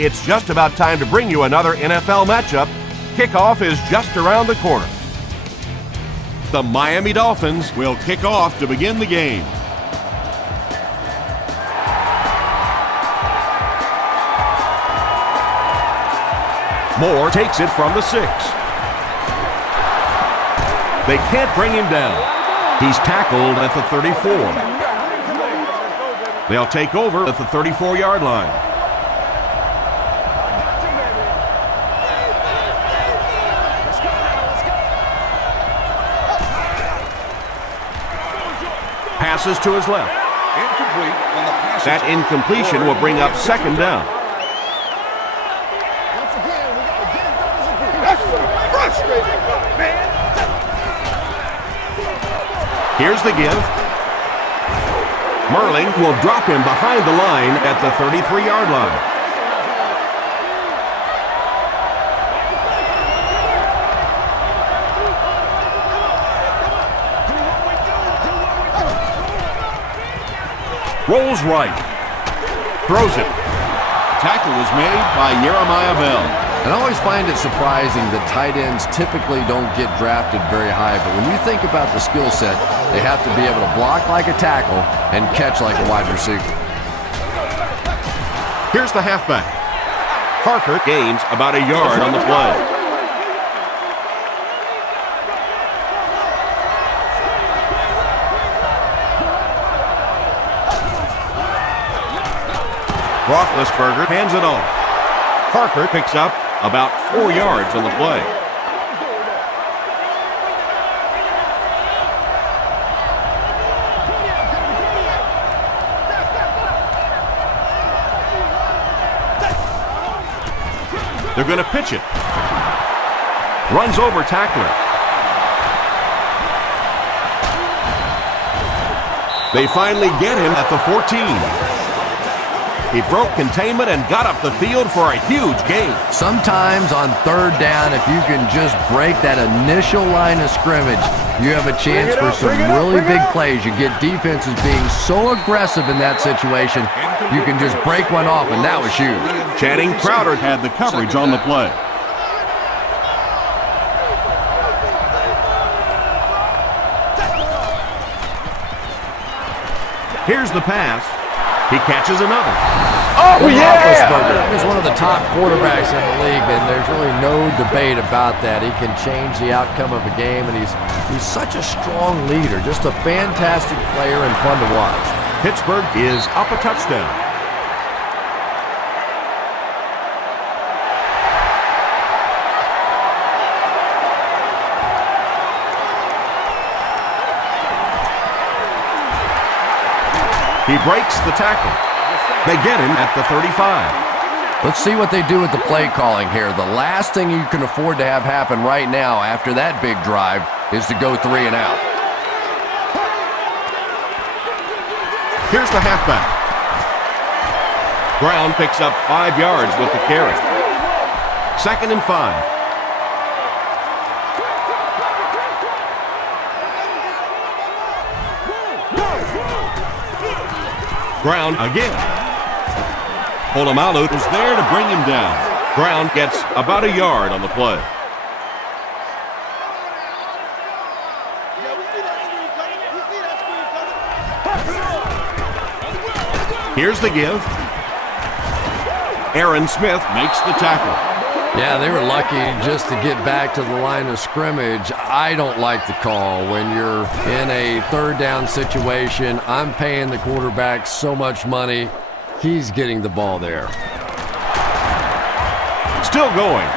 It's just about time to bring you another NFL matchup. Kickoff is just around the corner. The Miami Dolphins will kick off to begin the game. Moore takes it from the 6. They can't bring him down. He's tackled at the 34. They'll take over at the 34-yard line. Passes to his left. That incompletion will bring up second down. Here's the give. Merling will drop him behind the line at the 33-yard line. Rolls right. Throws it. Tackle was made by Jeremiah Bell. And I always find it surprising that tight ends typically don't get drafted very high. But when you think about the skill set, they have to be able to block like a tackle and catch like a wide receiver. Here's the halfback. Parker gains about a yard on the play. Roethlisberger hands it off. Parker picks up about 4 yards on the play. They're going to pitch it. Runs over tackler. They finally get him at the 14. He broke containment and got up the field for a huge gain. Sometimes on third down, if you can just break that initial line of scrimmage, you have a chance for some really big plays. You get defenses being so aggressive in that situation, you can just break one off, and that was huge. Channing Crowder had the coverage on the play. Here's the pass. He catches another. Oh, yeah! Roethlisberger is one of the top quarterbacks in the league, and there's really no debate about that. He can change the outcome of a game, and he's such a strong leader, just a fantastic player and fun to watch. Pittsburgh is up a touchdown. He breaks the tackle. They get him at the 35. Let's see what they do with the play calling here. The last thing you can afford to have happen right now after that big drive is to go 3 and out. Here's the halfback. Brown picks up 5 yards with the carry. 2nd and 5. Brown again. Polamalu was there to bring him down. Brown gets about a yard on the play. Here's the give. Aaron Smith makes the tackle. Yeah, they were lucky just to get back to the line of scrimmage. I don't like the call when you're in a third down situation. I'm paying the quarterback so much money. He's getting the ball there. Still going.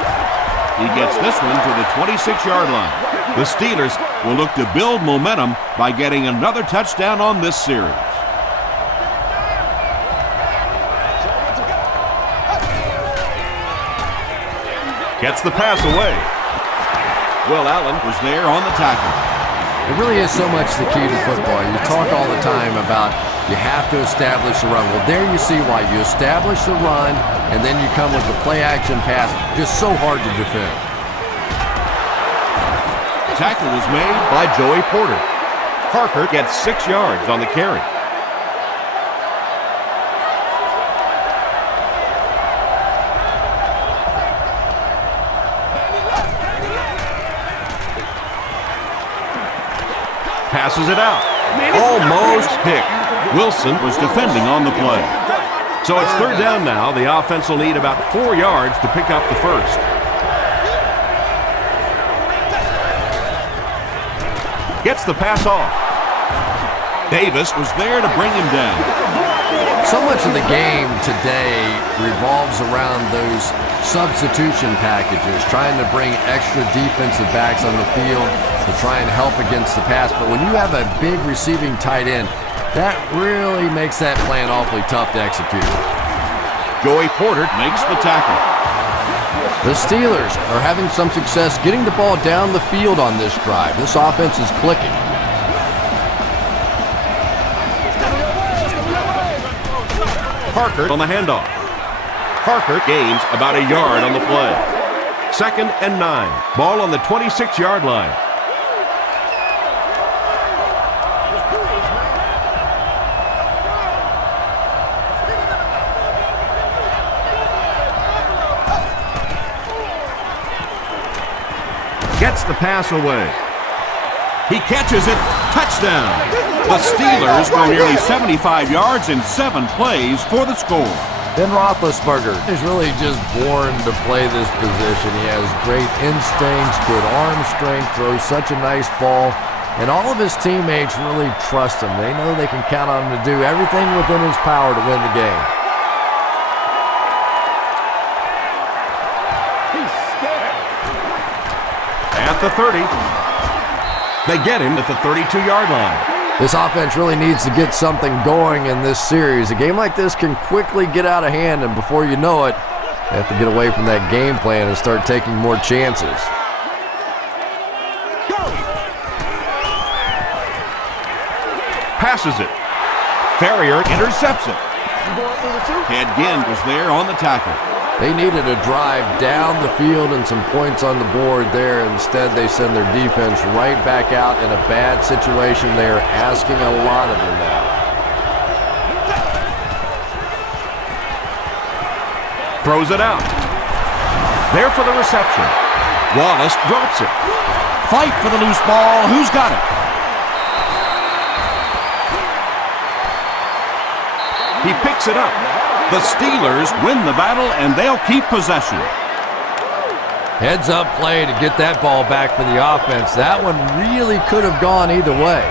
He gets this one to the 26-yard line. The Steelers will look to build momentum by getting another touchdown on this series. Gets the pass away. Will Allen was there on the tackle. It really is so much the key to football. You talk all the time about you have to establish the run. Well, there you see why. You establish the run, and then you come with the play-action pass. Just so hard to defend. Tackle was made by Joey Porter. Parker gets 6 yards on the carry. Passes it out. Almost picked. Wilson was defending on the play. So it's third down now. The offense will need about 4 yards to pick up the first. Gets the pass off. Davis was there to bring him down. So much of the game today revolves around those substitution packages, trying to bring extra defensive backs on the field to try and help against the pass. But when you have a big receiving tight end, that really makes that plan awfully tough to execute. Joey Porter makes the tackle. The Steelers are having some success getting the ball down the field on this drive. This offense is clicking. Parker on the handoff. Parker gains about a yard on the play. 2nd and 9. Ball on the 26-yard line. Gets the pass away. He catches it. Touchdown. The Steelers go nearly 75 yards in 7 plays for the score. Ben Roethlisberger is really just born to play this position. He has great instincts, good arm strength, throws such a nice ball, and all of his teammates really trust him. They know they can count on him to do everything within his power to win the game. At the 30. They get him at the 32-yard line. This offense really needs to get something going in this series. A game like this can quickly get out of hand, and before you know it, you have to get away from that game plan and start taking more chances. Passes it. Ferrier intercepts it. Ted Ginn was there on the tackle. They needed a drive down the field and some points on the board there. Instead, they send their defense right back out in a bad situation. They are asking a lot of them now. Throws it out. There for the reception. Wallace drops it. Fight for the loose ball. Who's got it? He picks it up. The Steelers win the battle, and they'll keep possession. Heads up play to get that ball back for the offense. That one really could have gone either way.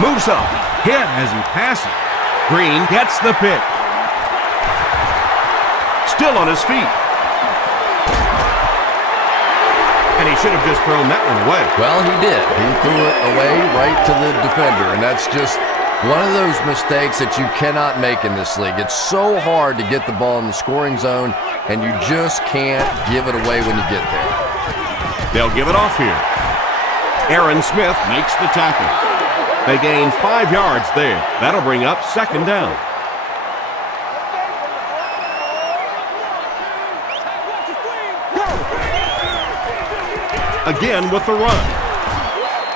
Moves up. Hit as he passes. Green gets the pick. Still on his feet. And he should have just thrown that one away. Well, he did. He threw it away right to the defender, and that's just one of those mistakes that you cannot make in this league. It's so hard to get the ball in the scoring zone, and you just can't give it away when you get there. They'll give it off here. Aaron Smith makes the tackle. They gain 5 yards there. That'll bring up 2nd down. Again with the run.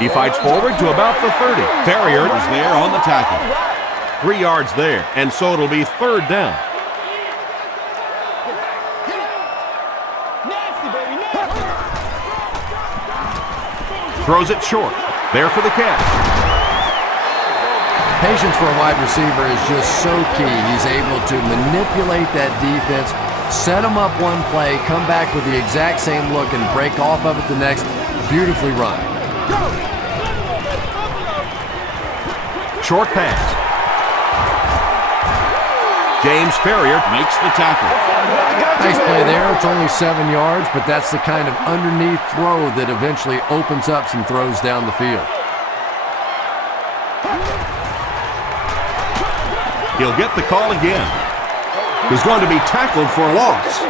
He fights forward to about the 30. Ferrier is there on the tackle. 3 yards there, and so it'll be 3rd down. Throws it short. There for the catch. Patience for a wide receiver is just so key. He's able to manipulate that defense, set them up one play, come back with the exact same look, and break off of it the next. Beautifully run. Short pass. James Ferrier makes the tackle. Nice play there. It's only 7 yards, but that's the kind of underneath throw that eventually opens up some throws down the field. He'll get the call again. He's going to be tackled for a loss.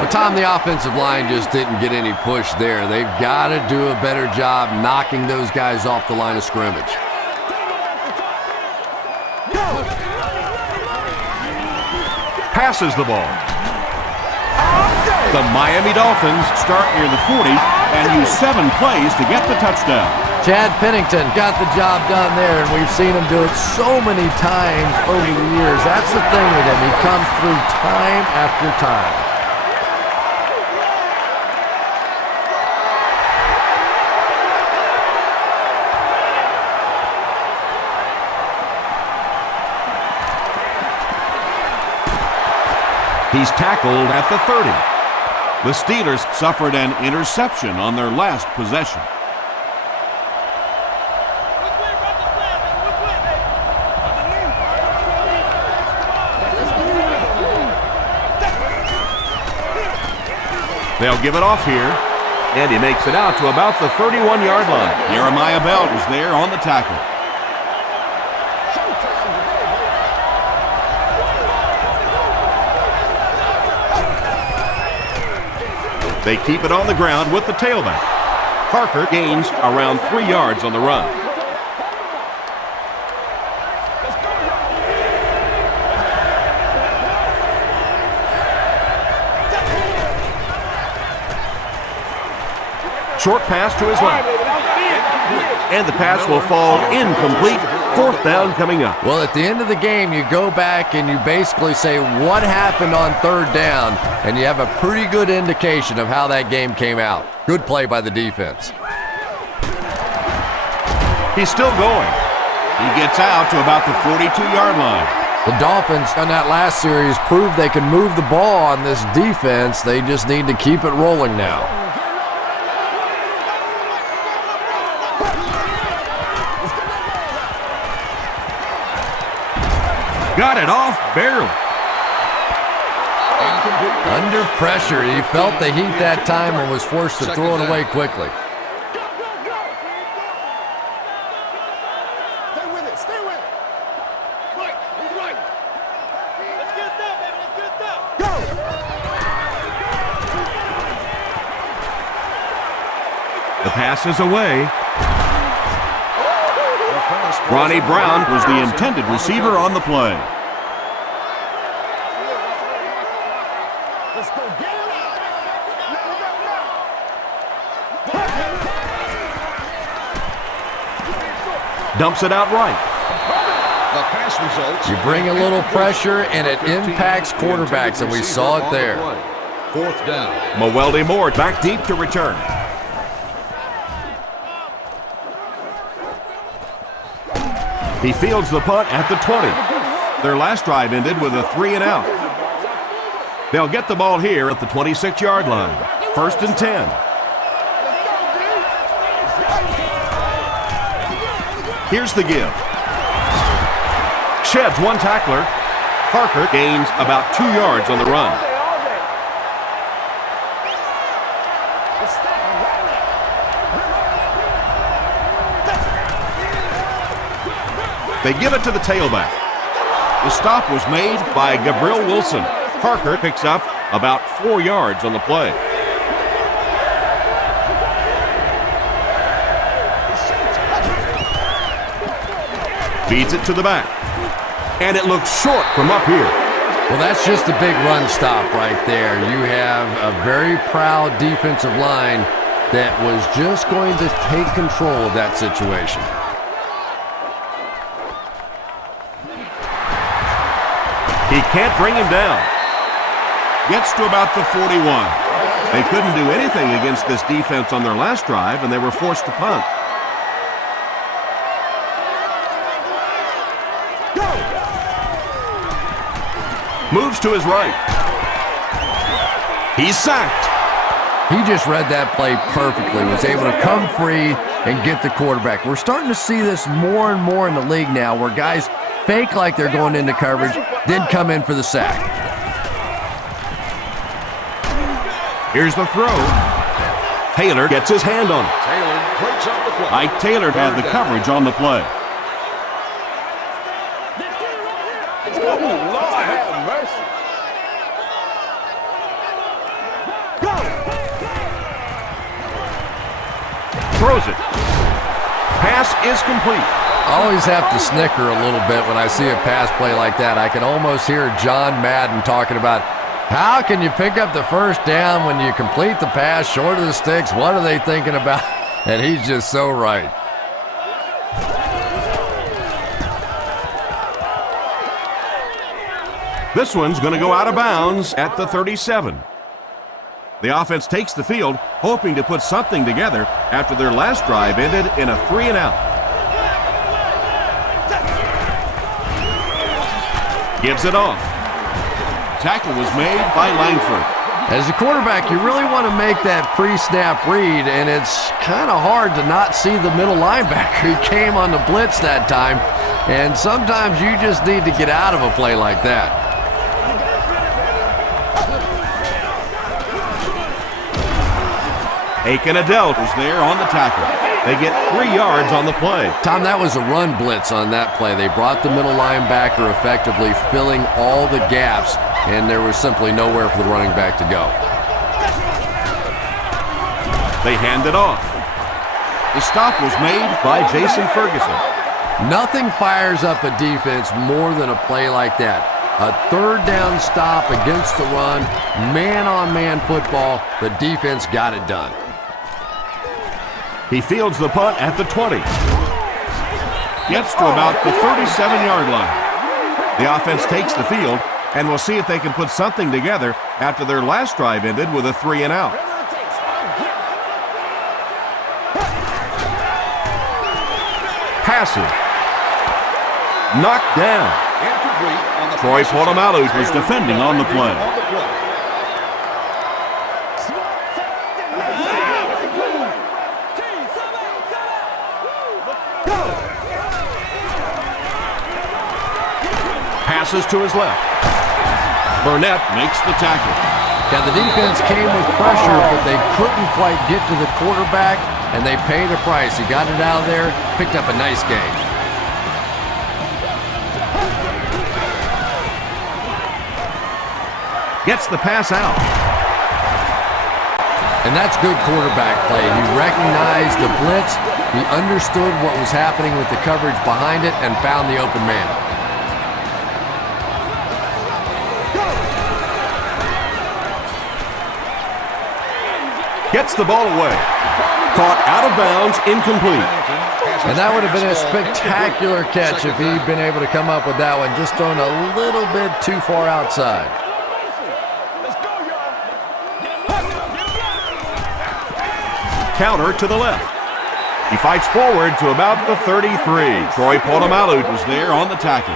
Well, Tom, the offensive line just didn't get any push there. They've got to do a better job knocking those guys off the line of scrimmage. Passes the ball. The Miami Dolphins start near the 40 and use 7 plays to get the touchdown. Chad Pennington got the job done there, and we've seen him do it so many times over the years. That's the thing with him. He comes through time after time. He's tackled at the 30. The Steelers suffered an interception on their last possession. They'll give it off here, and he makes it out to about the 31-yard line. Jeremiah Bell was there on the tackle. They keep it on the ground with the tailback. Parker gains around 3 yards on the run. Short pass to his left. And the pass will fall incomplete. 4th down coming up. Well, at the end of the game, you go back and you basically say what happened on 3rd down, and you have a pretty good indication of how that game came out. Good play by the defense. He's still going. He gets out to about the 42-yard line. The Dolphins on that last series proved they can move the ball on this defense. They just need to keep it rolling now. Got it off barely. Under pressure, he felt the heat that time and was forced to throw it away quickly. Stay with it, stay with it. Right, he's right. Let's get stuff, baby, let's get stuff. Go! The pass is away. Ronnie Brown was the intended receiver on the play. Let's go get him. Dumps it out right. The pass results. You bring a little pressure and it impacts quarterbacks, and we saw it there. 4th down. Mewelde Moore back deep to return. He fields the punt at the 20. Their last drive ended with a 3-and-out. They'll get the ball here at the 26-yard line. 1st and 10. Here's the give. Sheds one tackler. Parker gains about 2 yards on the run. They give it to the tailback. The stop was made by Gabriel Wilson. Parker picks up about 4 yards on the play. Feeds it to the back. And it looks short from up here. Well, that's just a big run stop right there. You have a very proud defensive line that was just going to take control of that situation. He can't bring him down. Gets to about the 41. They couldn't do anything against this defense on their last drive, and they were forced to punt. Go! Moves to his right. He's sacked. He just read that play perfectly, was able to come free and get the quarterback. We're starting to see this more and more in the league now, where guys fake like they're going into coverage, then come in for the sack. Here's the throw. Taylor gets his hand on it. Taylor breaks up the play. Ike Taylor had the coverage on the play. Oh, Lord have mercy. Go! Throws it. Pass is complete. I always have to snicker a little bit when I see a pass play like that. I can almost hear John Madden talking about, how can you pick up the 1st down when you complete the pass short of the sticks? What are they thinking about? And he's just so right. This one's going to go out of bounds at the 37. The offense takes the field, hoping to put something together after their last drive ended in a 3-and-out. Gives it off. tackle was made by Langford. As a quarterback, you really want to make that pre-snap read, and it's kind of hard to not see the middle linebacker. He came on the blitz that time, and sometimes you just need to get out of a play like that. Aiken Adelt was there on the tackle. They get 3 yards on the play. Tom, that was a run blitz on that play. They brought the middle linebacker effectively, filling all the gaps, and there was simply nowhere for the running back to go. They hand it off. The stop was made by Jason Ferguson. Nothing fires up a defense more than a play like that. A third down stop against the run, man-on-man football. The defense got it done. He fields the punt at the 20. Gets to about the 37-yard line. The offense takes the field, and we'll see if they can put something together after their last drive ended with a 3-and-out. Passive. Knocked down. Troy Polamalu was defending on the play. Passes to his left. Burnett makes the tackle. Yeah, the defense came with pressure, but they couldn't quite get to the quarterback, and they paid a price. He got it out of there, picked up a nice game. Gets the pass out. And that's good quarterback play. He recognized the blitz, he understood what was happening with the coverage behind it, and found the open man. Gets the ball away. Caught out of bounds, incomplete. And that would have been a spectacular catch if he'd been able to come up with that one, just thrown a little bit too far outside. Counter to the left. He fights forward to about the 33. Troy Polamalu was there on the tackle.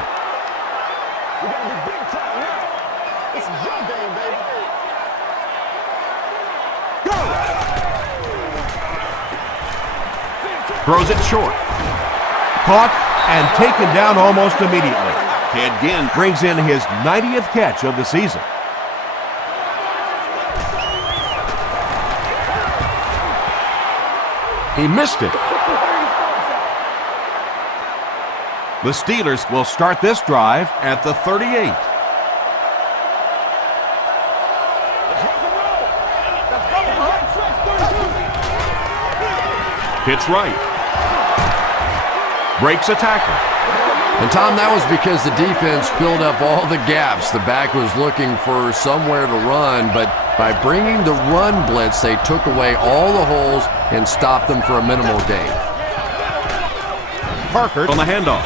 Throws it short. Caught and taken down almost immediately. Ted Ginn brings in his 90th catch of the season. He missed it. The Steelers will start this drive at the 38. Hits right. Breaks a tackle. And Tom, that was because the defense filled up all the gaps. The back was looking for somewhere to run, but by bringing the run blitz, they took away all the holes and stopped them for a minimal gain. Parker on the handoff.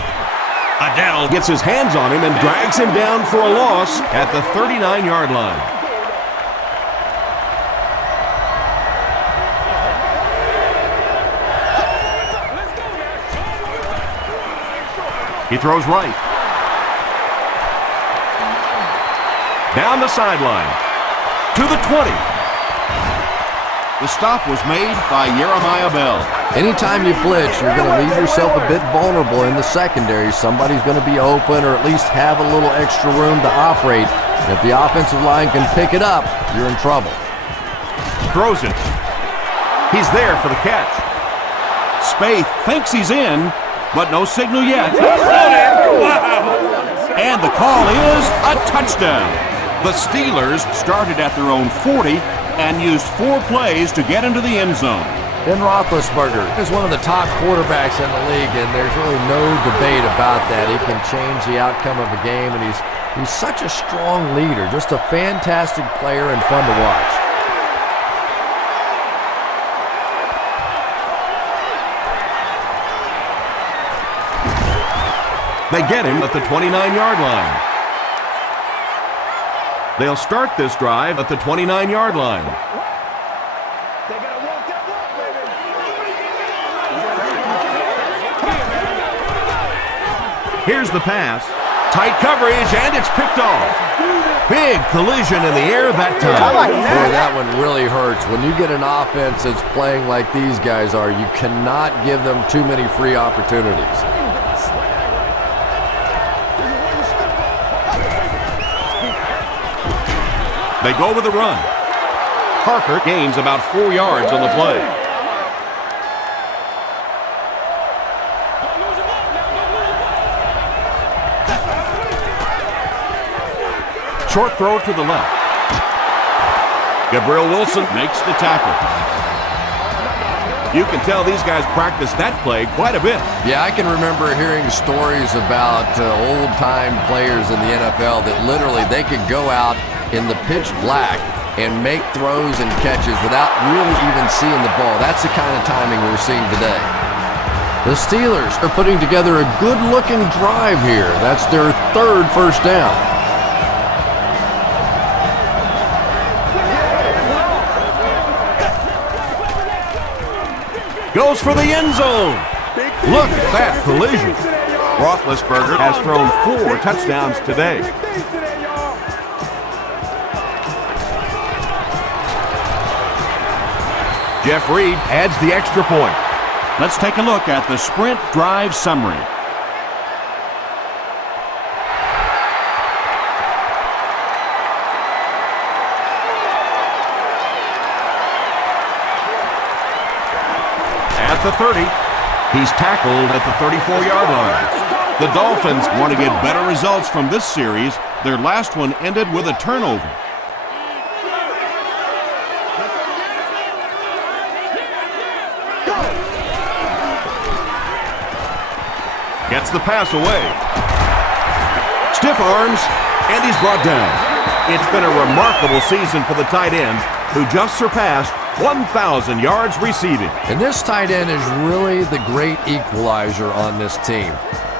Adele gets his hands on him and drags him down for a loss at the 39-yard line. He throws right. Down the sideline. To the 20. The stop was made by Jeremiah Bell. Anytime you blitz, you're going to leave yourself a bit vulnerable in the secondary. Somebody's going to be open or at least have a little extra room to operate. And if the offensive line can pick it up, you're in trouble. Throws it. He's there for the catch. Spaeth thinks he's in, but no signal yet. And the call is a touchdown. The Steelers started at their own 40 and used 4 plays to get into the end zone. Ben Roethlisberger is one of the top quarterbacks in the league, and there's really no debate about that. He can change the outcome of a game, and he's such a strong leader, just a fantastic player and fun to watch. They get him at the 29-yard line. They'll start this drive at the 29-yard line. Here's the pass. Tight coverage, and it's picked off. Big collision in the air that time. Boy, that one really hurts. When you get an offense that's playing like these guys are, you cannot give them too many free opportunities. They go with the run. Parker gains about 4 yards on the play. Short throw to the left. Gabriel Wilson makes the tackle. You can tell these guys practice that play quite a bit. Yeah, I can remember hearing stories about old-time players in the NFL that literally they could go out in the pitch black and make throws and catches without really even seeing the ball. That's the kind of timing we're seeing today. The Steelers are putting together a good-looking drive here. That's their third first down. Goes for the end zone. Look at that collision. Roethlisberger has thrown 4 touchdowns today. Jeff Reed adds the extra point. Let's take a look at the sprint drive summary. At the 30, he's tackled at the 34-yard line. The Dolphins want to get better results from this series. Their last one ended with a turnover. Gets the pass away. Stiff arms, and he's brought down. It's been a remarkable season for the tight end, who just surpassed 1,000 yards receiving. And this tight end is really the great equalizer on this team.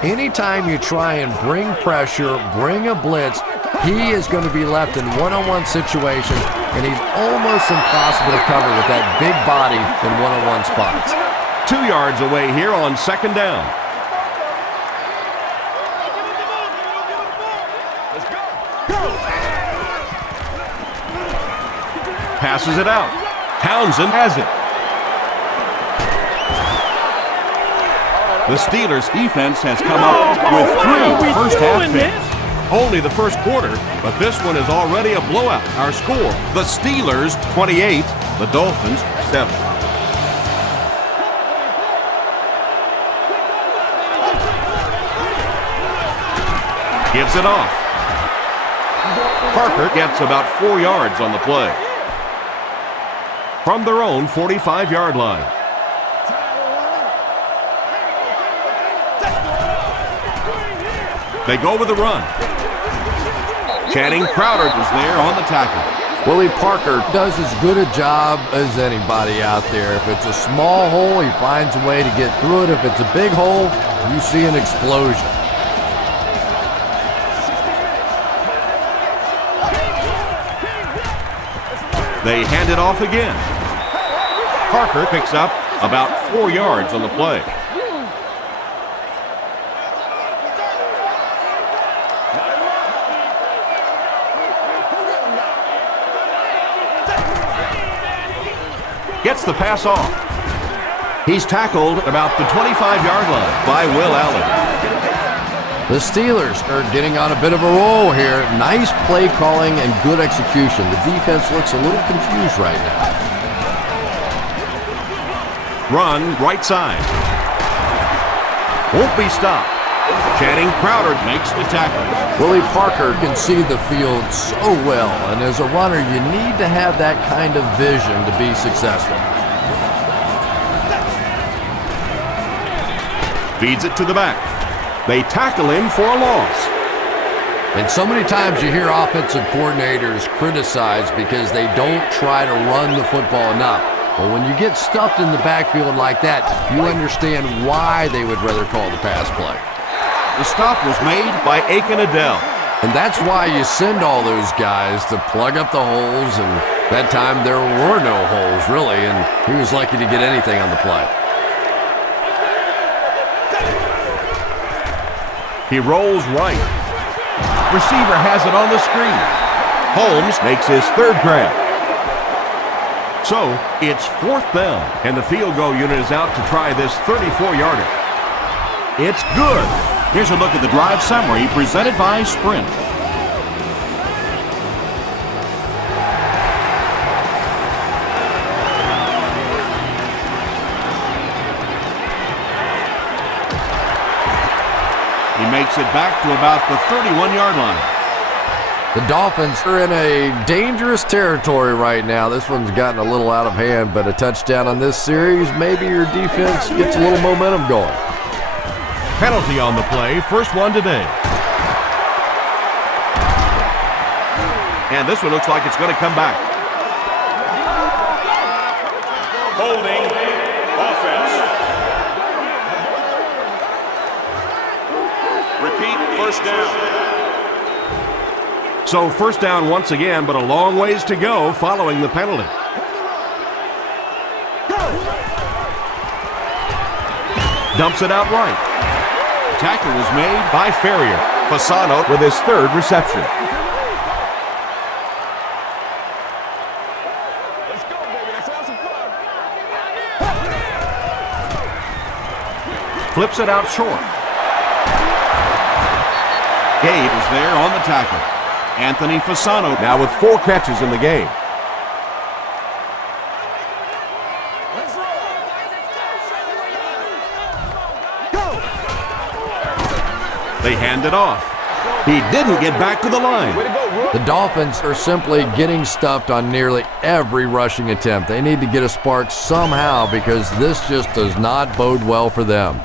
Anytime you try and bring pressure, bring a blitz, he is going to be left in one-on-one situations, and he's almost impossible to cover with that big body in one-on-one spots. 2 yards away here on second down. Passes it out. Townsend has it. The Steelers' defense has come up with 3 first-half picks. Only the first quarter, but this one is already a blowout. Our score, the Steelers 28, the Dolphins 7. Gives it off. Parker gets about 4 yards on the play. From their own 45-yard line. They go with the run. Channing Crowder is there on the tackle. Willie Parker does as good a job as anybody out there. If it's a small hole, he finds a way to get through it. If it's a big hole, you see an explosion. They hand it off again. Parker picks up about 4 yards on the play. Gets the pass off. He's tackled about the 25-yard line by Will Allen. The Steelers are getting on a bit of a roll here. Nice play calling and good execution. The defense looks a little confused right now. Run right side. Won't be stopped. Channing Crowder makes the tackle. Willie Parker can see the field so well, and as a runner, you need to have that kind of vision to be successful. Feeds it to the back. They tackle him for a loss. And so many times you hear offensive coordinators criticized because they don't try to run the football enough. But when you get stuffed in the backfield like that, you understand why they would rather call the pass play. The stop was made by Aiken Adele. And that's why you send all those guys to plug up the holes, and that time there were no holes, really, and he was lucky to get anything on the play. He rolls right. Receiver has it on the screen. Holmes makes his third grab. So it's 4th down, and the field goal unit is out to try this 34-yarder. It's good. Here's a look at the drive summary presented by Sprint. He makes it back to about the 31-yard line. The Dolphins are in a dangerous territory right now. This one's gotten a little out of hand, but a touchdown on this series, maybe your defense gets a little momentum going. Penalty on the play, first one today. And this one looks like it's going to come back. Holding offense. Repeat, first down. So first down once again, but a long ways to go following the penalty. Dumps it out right. Tackle was made by Ferrier. Fasano with his 3rd reception. Let's go, baby. Let's have some fun. Flips it out short. Gabe is there on the tackle. Anthony Fasano now with 4 catches in the game. They hand it off. He didn't get back to the line. The Dolphins are simply getting stuffed on nearly every rushing attempt. They need to get a spark somehow because this just does not bode well for them.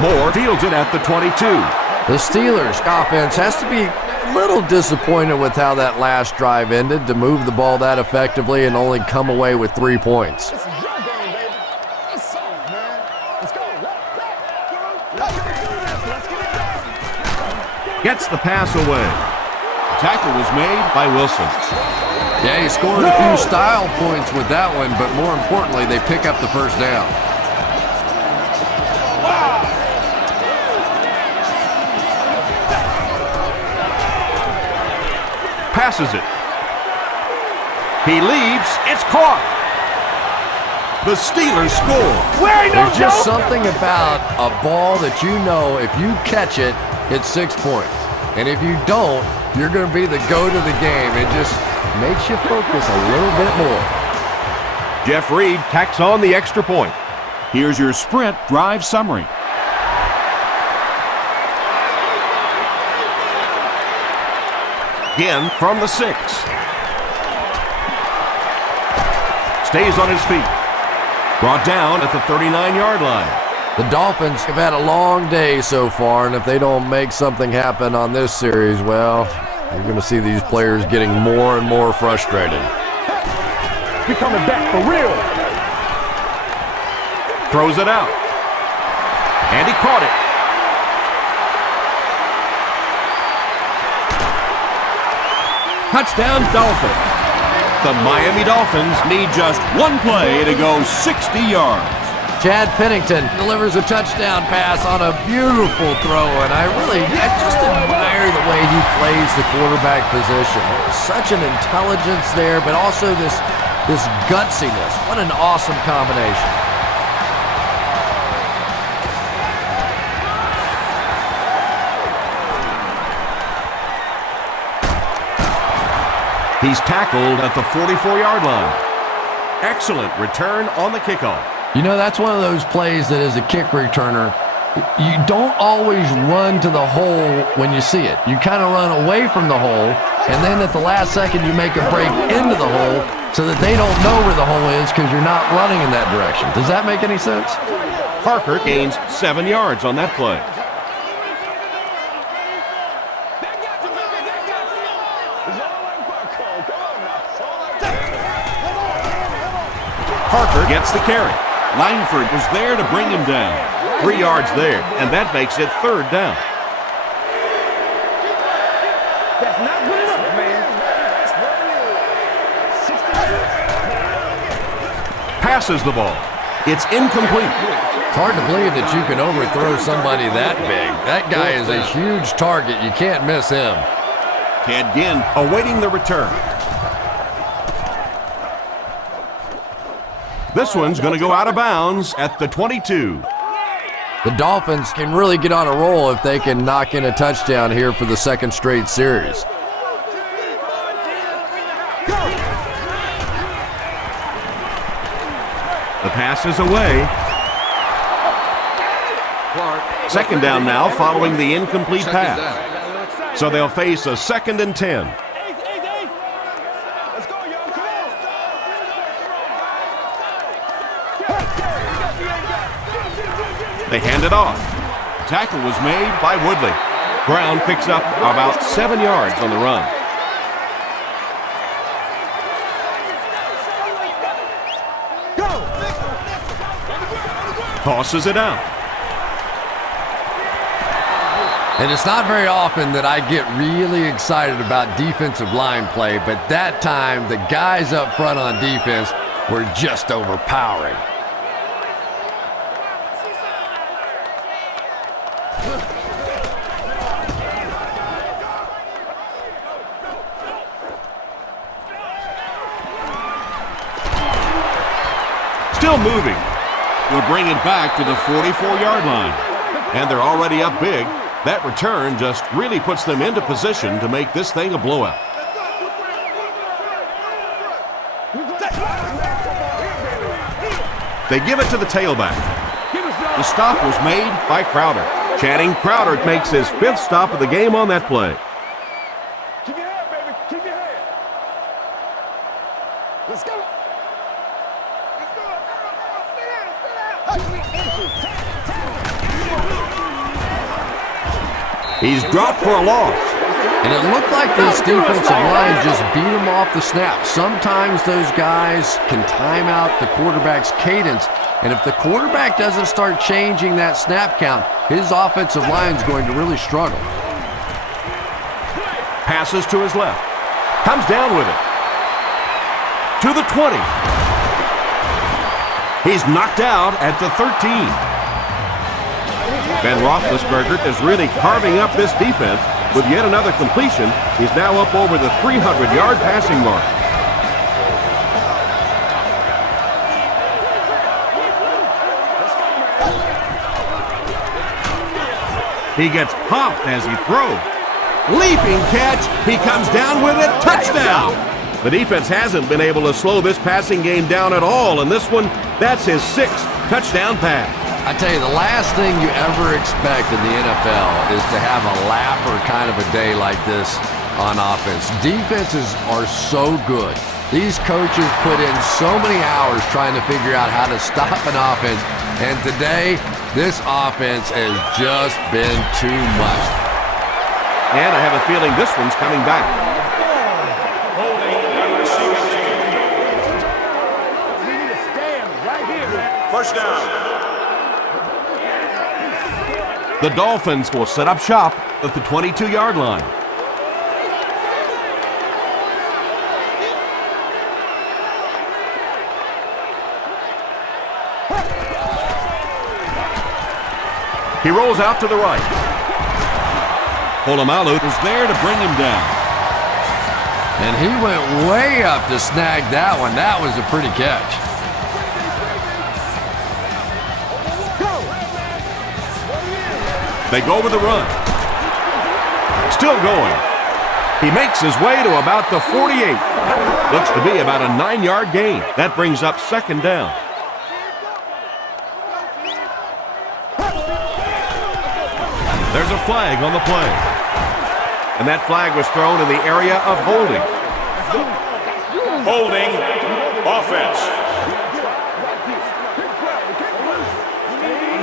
Moore fields it at the 22. The Steelers' offense has to be a little disappointed with how that last drive ended to move the ball that effectively and only come away with 3 points. This is your game, baby. It's soft, man. Let's go. Let's get it done. Gets the pass away. Tackle was made by Wilson. Yeah, he scored a few style points with that one, but more importantly, they pick up the first down. Passes it. He leaps. It's caught. The Steelers score. There's just something about a ball that you know if you catch it, it's 6 points. And if you don't, you're going to be the goat of the game. It just makes you focus a little bit more. Jeff Reed tacks on the extra point. Here's your Sprint drive summary. Again from the 6. Stays on his feet. Brought down at the 39-yard line. The Dolphins have had a long day so far, and if they don't make something happen on this series, well, you're going to see these players getting more and more frustrated. We coming back for real. Throws it out. And he caught it. Touchdown Dolphins. The Miami Dolphins need just one play to go 60 yards. Chad Pennington delivers a touchdown pass on a beautiful throw, and I just admire the way he plays the quarterback position. Such an intelligence there, but also this gutsiness. What an awesome combination. He's tackled at the 44-yard line. Excellent return on the kickoff. You know, that's one of those plays that as a kick returner, you don't always run to the hole when you see it. You kind of run away from the hole, and then at the last second you make a break into the hole so that they don't know where the hole is because you're not running in that direction. Does that make any sense? Parker gains 7 yards on that play. Parker gets the carry. Langford was there to bring him down. 3 yards there, and that makes it 3rd down. That's not good enough, man. Passes the ball. It's incomplete. It's hard to believe that you can overthrow somebody that big. That guy is a huge target. You can't miss him. Ted Ginn awaiting the return. This one's going to go out of bounds at the 22. The Dolphins can really get on a roll if they can knock in a touchdown here for the second straight series. The pass is away. Second down now following the incomplete pass. So they'll face a 2nd and 10. They hand it off. Tackle was made by Woodley. Brown picks up about 7 yards on the run. Tosses it out. And it's not very often that I get really excited about defensive line play, but that time the guys up front on defense were just overpowering. Still moving. Will bring it back to the 44-yard line. And they're already up big. That return just really puts them into position to make this thing a blowout. They give it to the tailback. The stop was made by Crowder. Channing Crowder makes his 5th stop of the game on that play. Keep your head, baby. Keep your head. Let's go. He's dropped for a loss. And it looked like this defensive line just beat him off the snap. Sometimes those guys can time out the quarterback's cadence. And if the quarterback doesn't start changing that snap count, his offensive line is going to really struggle. Passes to his left. Comes down with it. To the 20. He's knocked out at the 13. Ben Roethlisberger is really carving up this defense with yet another completion. He's now up over the 300-yard passing mark. He gets popped as he throws. Leaping catch. He comes down with it. Touchdown. The defense hasn't been able to slow this passing game down at all, and this one, that's his 6th touchdown pass. I tell you, the last thing you ever expect in the NFL is to have a laugher kind of a day like this on offense. Defenses are so good. These coaches put in so many hours trying to figure out how to stop an offense, and today, this offense has just been too much. And I have a feeling this one's coming back. First down. The Dolphins will set up shop at the 22-yard line. He rolls out to the right. Polamalu is there to bring him down. And he went way up to snag that one. That was a pretty catch. They go with the run. Still going. He makes his way to about the 48. Looks to be about a 9-yard gain. That brings up 2nd down. There's a flag on the play. And that flag was thrown in the area of holding. Holding offense.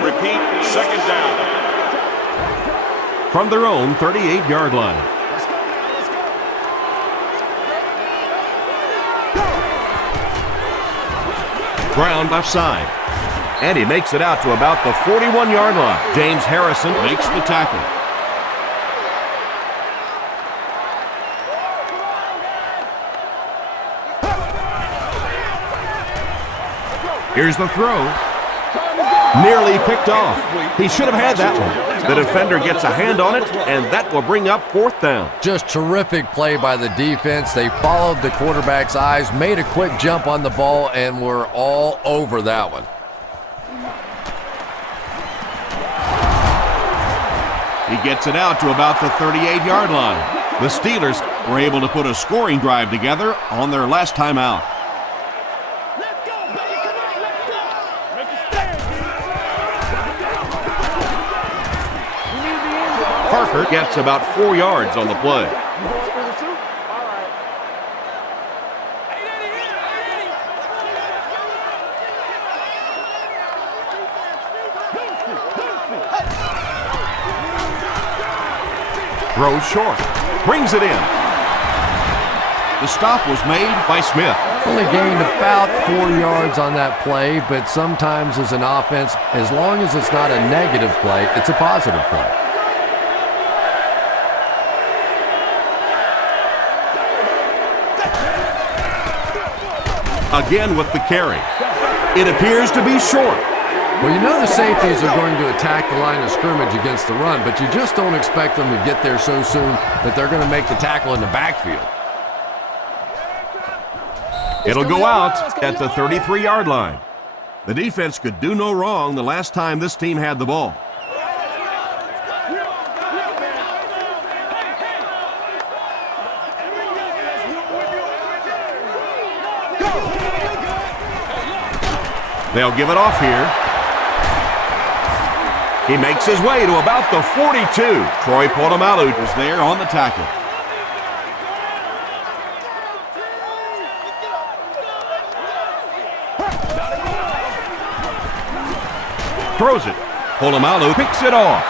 Repeat, 2nd down. From their own 38-yard line. Ground left side. And he makes it out to about the 41-yard line. James Harrison makes the tackle. Here's the throw. Nearly picked off. He should have had that one. The defender gets a hand on it, and that will bring up 4th down. Just terrific play by the defense. They followed the quarterback's eyes, made a quick jump on the ball, and were all over that one. He gets it out to about the 38-yard line. The Steelers were able to put a scoring drive together on their last time out. Parker gets about 4 yards on the play. Throws short. Brings it in. The stop was made by Smith. Only gained about 4 yards on that play, but sometimes as an offense, as long as it's not a negative play, it's a positive play. Again with the carry. It appears to be short. Well, you know the safeties are going to attack the line of scrimmage against the run, but you just don't expect them to get there so soon that they're going to make the tackle in the backfield. It'll go out at the 33-yard line. The defense could do no wrong the last time this team had the ball. They'll give it off here. He makes his way to about the 42. Troy Polamalu is there on the tackle. Throws it. Polamalu picks it off.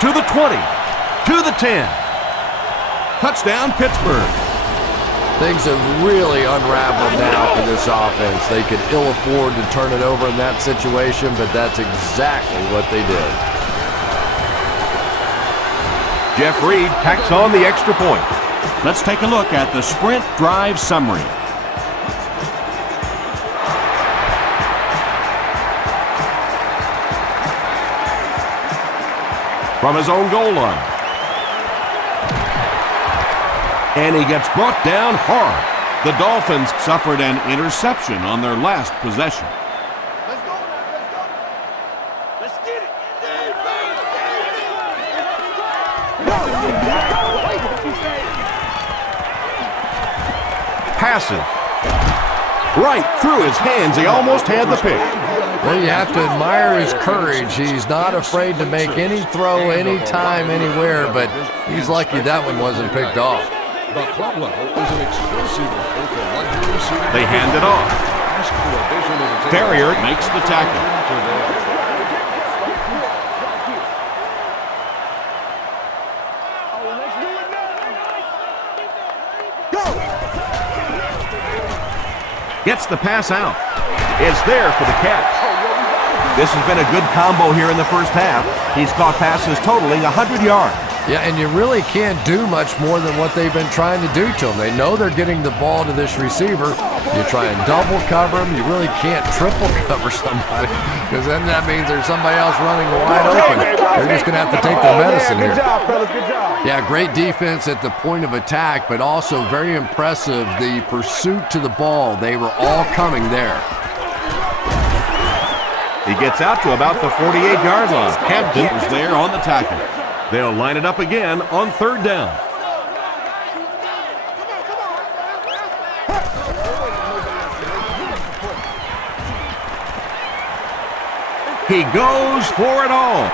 To the 20. To the 10. Touchdown, Pittsburgh. Things have really unraveled now for this offense. They could ill afford to turn it over in that situation, but that's exactly what they did. Jeff Reed tacks on the extra point. Let's take a look at the sprint drive summary. From his own goal line. And he gets brought down hard. The Dolphins suffered an interception on their last possession. Let's go now. Let's get it. Passes. Right through his hands. He almost had the pick. Well, you have to admire his courage. He's not afraid to make any throw, anytime, anywhere, but he's lucky that one wasn't picked off. The club level is an exclusive offer for luxury seating. They hand it off. Ask for a vision of the Ferrier makes the tackle. Gets the pass out. It's there for the catch. This has been a good combo here in the first half. He's caught passes totaling 100 yards. Yeah, and you really can't do much more than what they've been trying to do to him. They know they're getting the ball to this receiver. You try and double cover him. You really can't triple cover somebody because then that means there's somebody else running wide open. They're just going to have to take their medicine here. Good job, fellas. Good job. Yeah, great defense at the point of attack, but also very impressive the pursuit to the ball. They were all coming there. He gets out to about the 48-yard line. Hampton is there on the tackle. They'll line it up again on 3rd down. He goes for it all.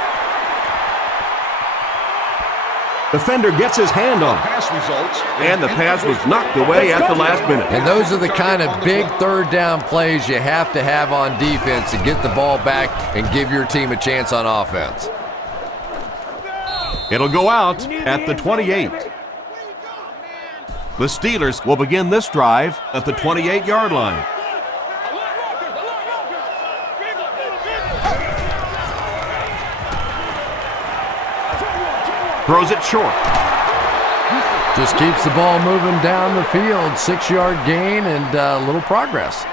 Defender gets his hand on it. Pass results. And the pass was knocked away at the last minute. And those are the kind of big 3rd down plays you have to have on defense to get the ball back and give your team a chance on offense. It'll go out at the 28. The Steelers will begin this drive at the 28-yard line. Throws it short. Just keeps the ball moving down the field. 6-yard gain and a little progress.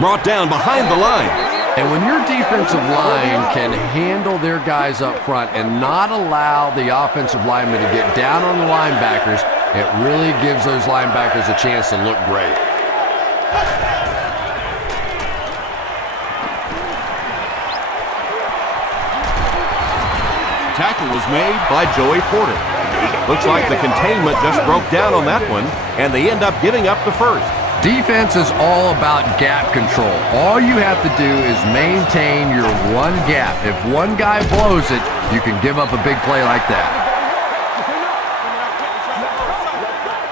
Brought down behind the line. And when your defensive line can handle their guys up front and not allow the offensive linemen to get down on the linebackers, it really gives those linebackers a chance to look great. Tackle was made by Joey Porter. Looks like the containment just broke down on that one, and they end up giving up the first. Defense is all about gap control. All you have to do is maintain your one gap. If one guy blows it, you can give up a big play like that.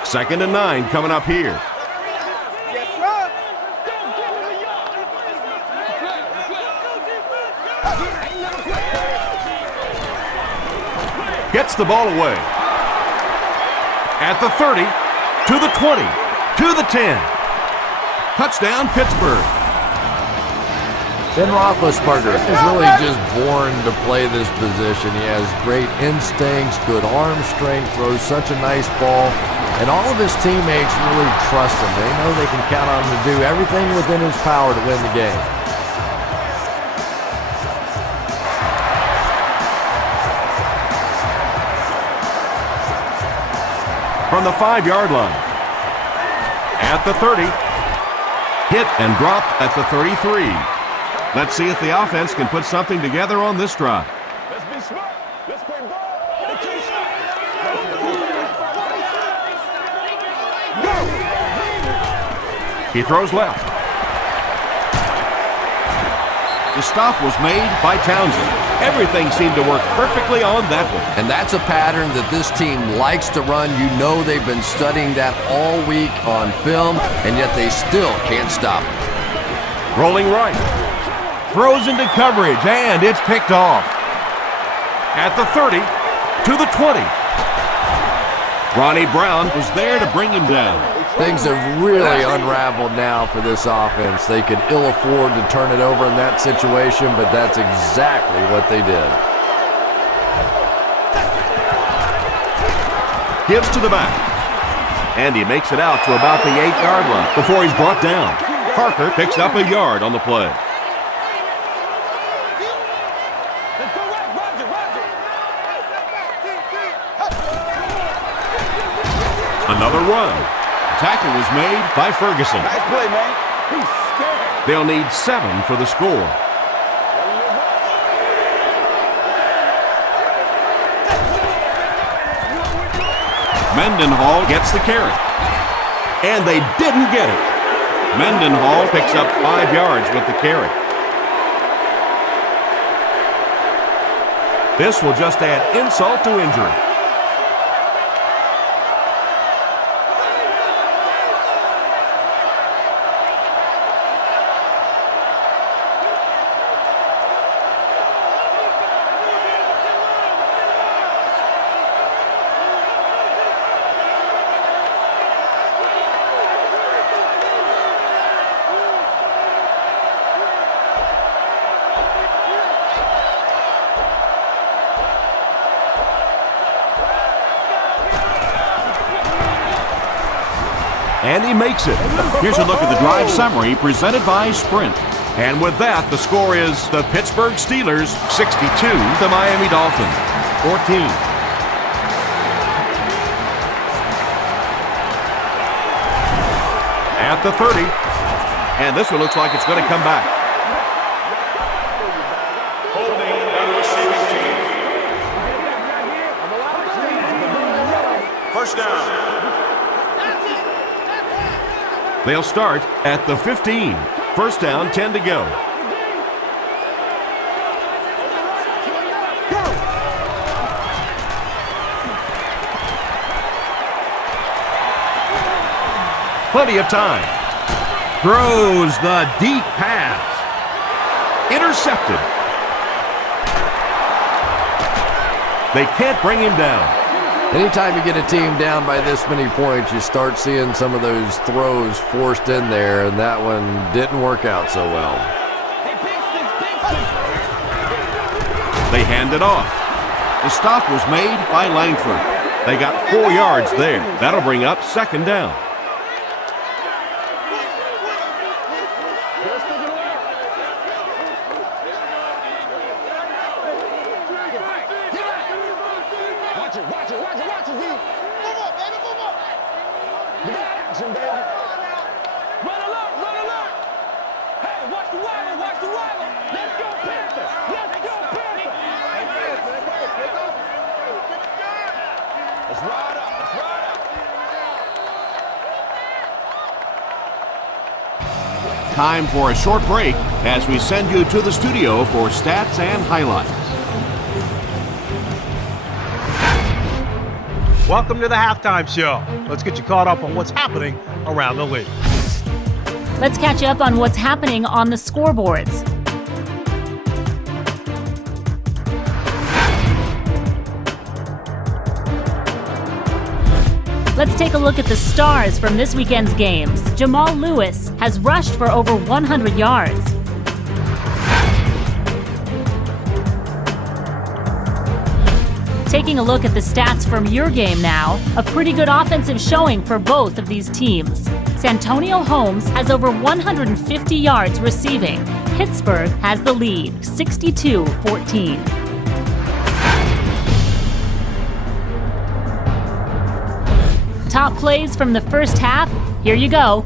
2nd and 9 coming up here. Gets the ball away. At the 30, to the 20, to the 10. Touchdown, Pittsburgh. Ben Roethlisberger is really just born to play this position. He has great instincts, good arm strength, throws such a nice ball, and all of his teammates really trust him. They know they can count on him to do everything within his power to win the game. From the 5-yard line. At the 30. Hit and dropped at the 33. Let's see if the offense can put something together on this drive. Let's be smart. Let's play ball. He throws left. The stop was made by Townsend. Everything seemed to work perfectly on that one. And that's a pattern that this team likes to run. You know they've been studying that all week on film, and yet they still can't stop it. Rolling right. Throws into coverage, and it's picked off. At the 30, to the 20. Ronnie Brown was there to bring him down. Things have really unraveled now for this offense. They could ill afford to turn it over in that situation, but that's exactly what they did. Gives to the back. And he makes it out to about the 8-yard line before he's brought down. Parker picks up a yard on the play. Another run. Tackle was made by Ferguson. Nice play, man. He's scared. They'll need 7 for the score. Mendenhall gets the carry. And they didn't get it. Mendenhall picks up 5 yards with the carry. This will just add insult to injury. And he makes it. Here's a look at the drive summary presented by Sprint. And with that, the score is the Pittsburgh Steelers 62, the Miami Dolphins 14. At the 30. And this one looks like it's going to come back. Holding and receiving team. First down. They'll start at the 15. First down, 10 to go. Plenty of time. Throws the deep pass. Intercepted. They can't bring him down. Anytime you get a team down by this many points, you start seeing some of those throws forced in there, and that one didn't work out so well. They hand it off. The stop was made by Langford. They got 4 yards there. That'll bring up second down. Time for a short break as we send you to the studio for stats and highlights. Welcome to the halftime show. Let's get you caught up on what's happening around the league. Let's catch you up on what's happening on the scoreboards. Let's take a look at the stars from this weekend's games. Jamal Lewis has rushed for over 100 yards. Taking a look at the stats from your game now, a pretty good offensive showing for both of these teams. Santonio Holmes has over 150 yards receiving. Pittsburgh has the lead, 62-14. Top plays from the first half, here you go.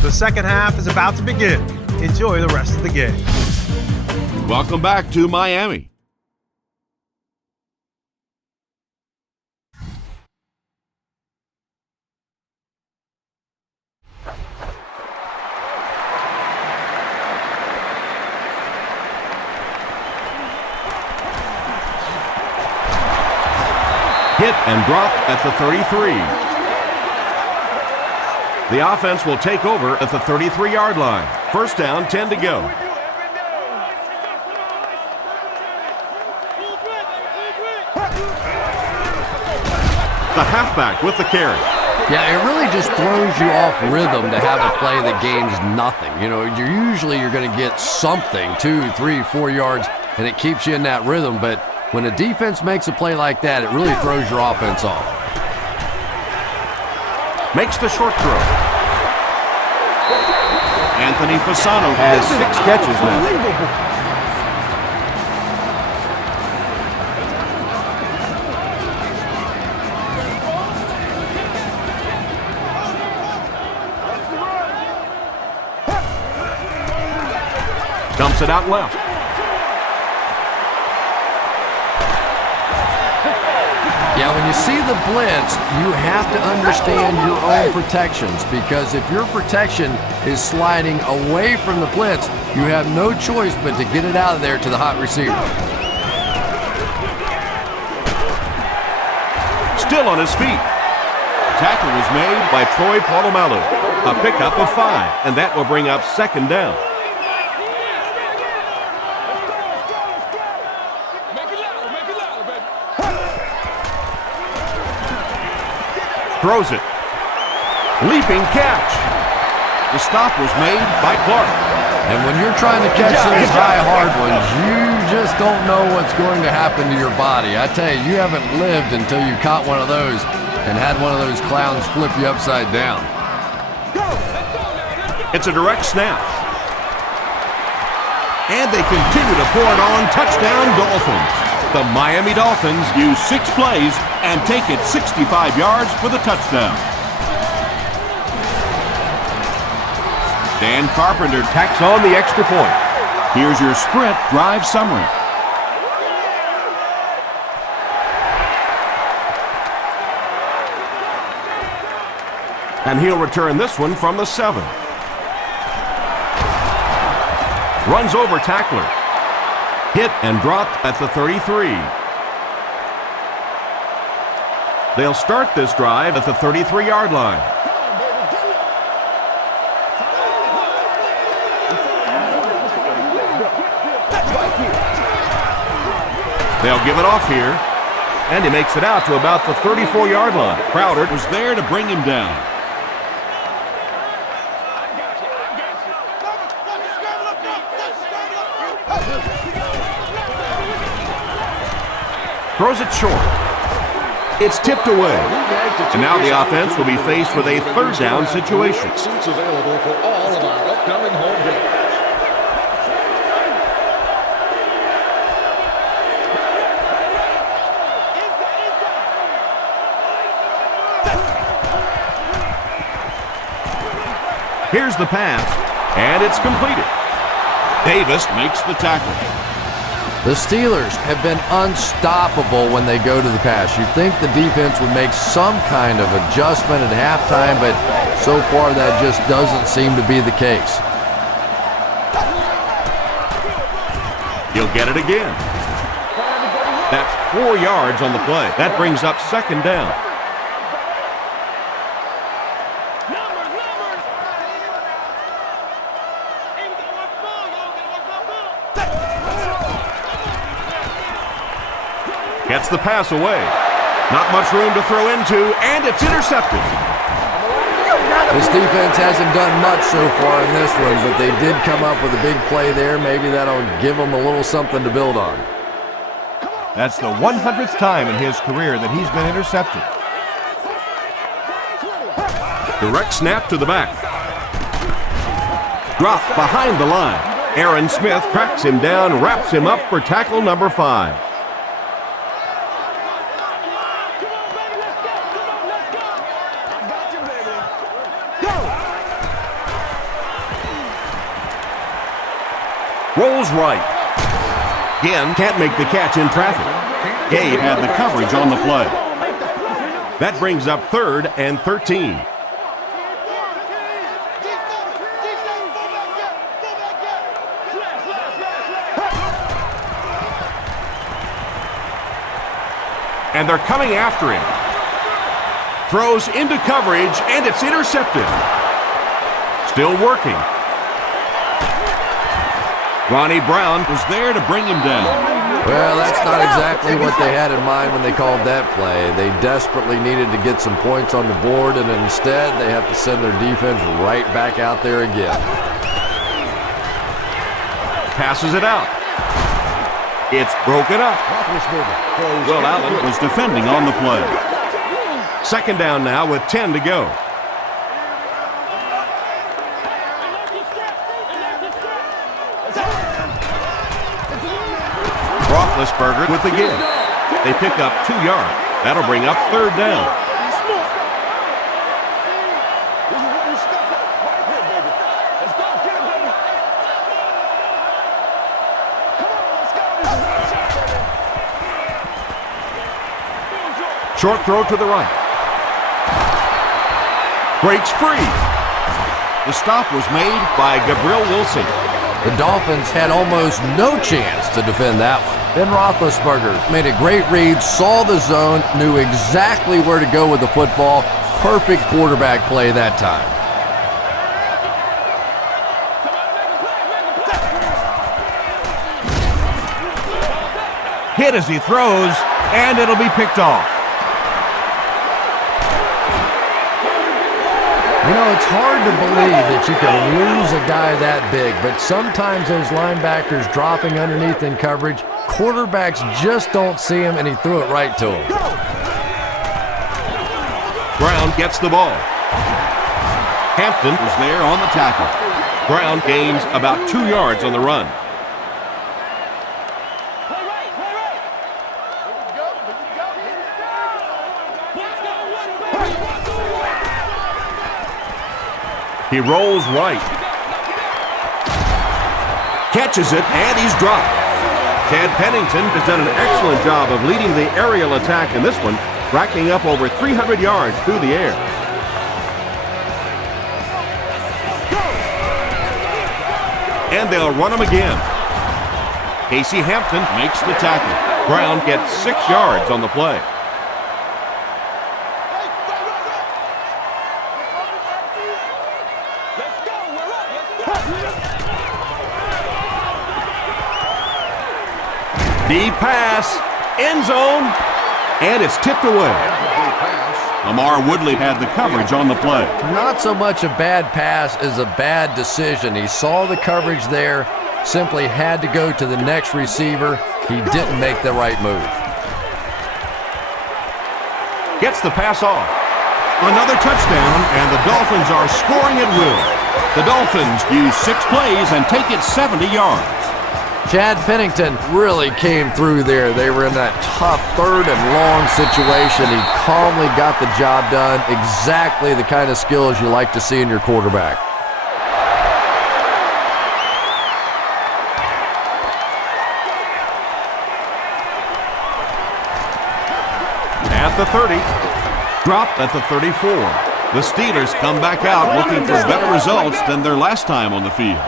The second half is about to begin. Enjoy the rest of the game. Welcome back to Miami. Hit and drop at the 33. The offense will take over at the 33-yard line. First down, 10 to go. The halfback with the carry. Yeah, it really just throws you off rhythm to have a play that gains nothing. You know, you're going to get something, 2, 3, 4 yards, and it keeps you in that rhythm. But when a defense makes a play like that, it really throws your offense off. Makes the short throw. Anthony Fasano has 6 catches now. Dumps it out left. Yeah, when you see the blitz, you have to understand your own protections, because if your protection is sliding away from the blitz, you have no choice but to get it out of there to the hot receiver. Still on his feet. Tackle was made by Troy Polamalu. A pickup of 5, and that will bring up second down. Throws it. Leaping catch. The stop was made by Clark. And when you're trying to catch those high, hard ones, you just don't know what's going to happen to your body. I tell you, you haven't lived until you caught one of those and had one of those clowns flip you upside down. It's a direct snap. And they continue to pour it on. Touchdown, Dolphins. The Miami Dolphins use 6 plays and take it 65 yards for the touchdown. Dan Carpenter tacks on the extra point. Here's your sprint drive summary. And he'll return this one from the 7. Runs over tackler. Hit and dropped at the 33. They'll start this drive at the 33-yard line. They'll give it off here, and he makes it out to about the 34-yard line. Crowder was there to bring him down. Throws it short. It's tipped away. And now the offense will be faced with a third down situation. Seats available for all of our upcoming home games. Here's the pass, and it's completed. Davis makes the tackle. The Steelers have been unstoppable when they go to the pass. You'd think the defense would make some kind of adjustment at halftime, but so far that just doesn't seem to be the case. He'll get it again. That's 4 yards on the play. That brings up second down. Gets the pass away. Not much room to throw into, and it's intercepted. This defense hasn't done much so far in this one, but they did come up with a big play there. Maybe that'll give them a little something to build on. That's the 100th time in his career that he's been intercepted. Direct snap to the back. Dropped behind the line. Aaron Smith cracks him down, wraps him up for tackle number 5. Rolls right. Again, can't make the catch in traffic. Gabe had the coverage on the play. That brings up 3rd and 13. And they're coming after him. Throws into coverage, and it's intercepted. Still working. Ronnie Brown was there to bring him down. Well, that's not exactly what they had in mind when they called that play. They desperately needed to get some points on the board, and instead they have to send their defense right back out there again. Passes it out. It's broken up. Will Allen was defending on the play. Second down now with 10 to go. Roethlisberger with the give. They pick up 2 yards. That'll bring up 3rd down. Short throw to the right. Breaks free. The stop was made by Gabriel Wilson. The Dolphins had almost no chance to defend that one. Ben Roethlisberger made a great read, saw the zone, knew exactly where to go with the football. Perfect quarterback play that time. Hit as he throws, and it'll be picked off. You know, it's hard to believe that you can lose a guy that big, but sometimes those linebackers dropping underneath in coverage, quarterbacks just don't see him, and he threw it right to him. Brown gets the ball. Hampton was there on the tackle. Brown gains about 2 yards on the run. He rolls right. Catches it, and he's dropped. Chad Pennington has done an excellent job of leading the aerial attack in this one, racking up over 300 yards through the air. And they'll run him again. Casey Hampton makes the tackle. Brown gets 6 yards on the play. Deep pass, end zone, and it's tipped away. Lamar Woodley had the coverage on the play. Not so much a bad pass as a bad decision. He saw the coverage there, simply had to go to the next receiver. He didn't make the right move. Gets the pass off. Another touchdown, and the Dolphins are scoring at will. The Dolphins use 6 plays and take it 70 yards. Chad Pennington really came through there. They were in that tough 3rd and long situation. He calmly got the job done. Exactly the kind of skills you like to see in your quarterback. At the 30, dropped at the 34. The Steelers come back out looking for better results than their last time on the field.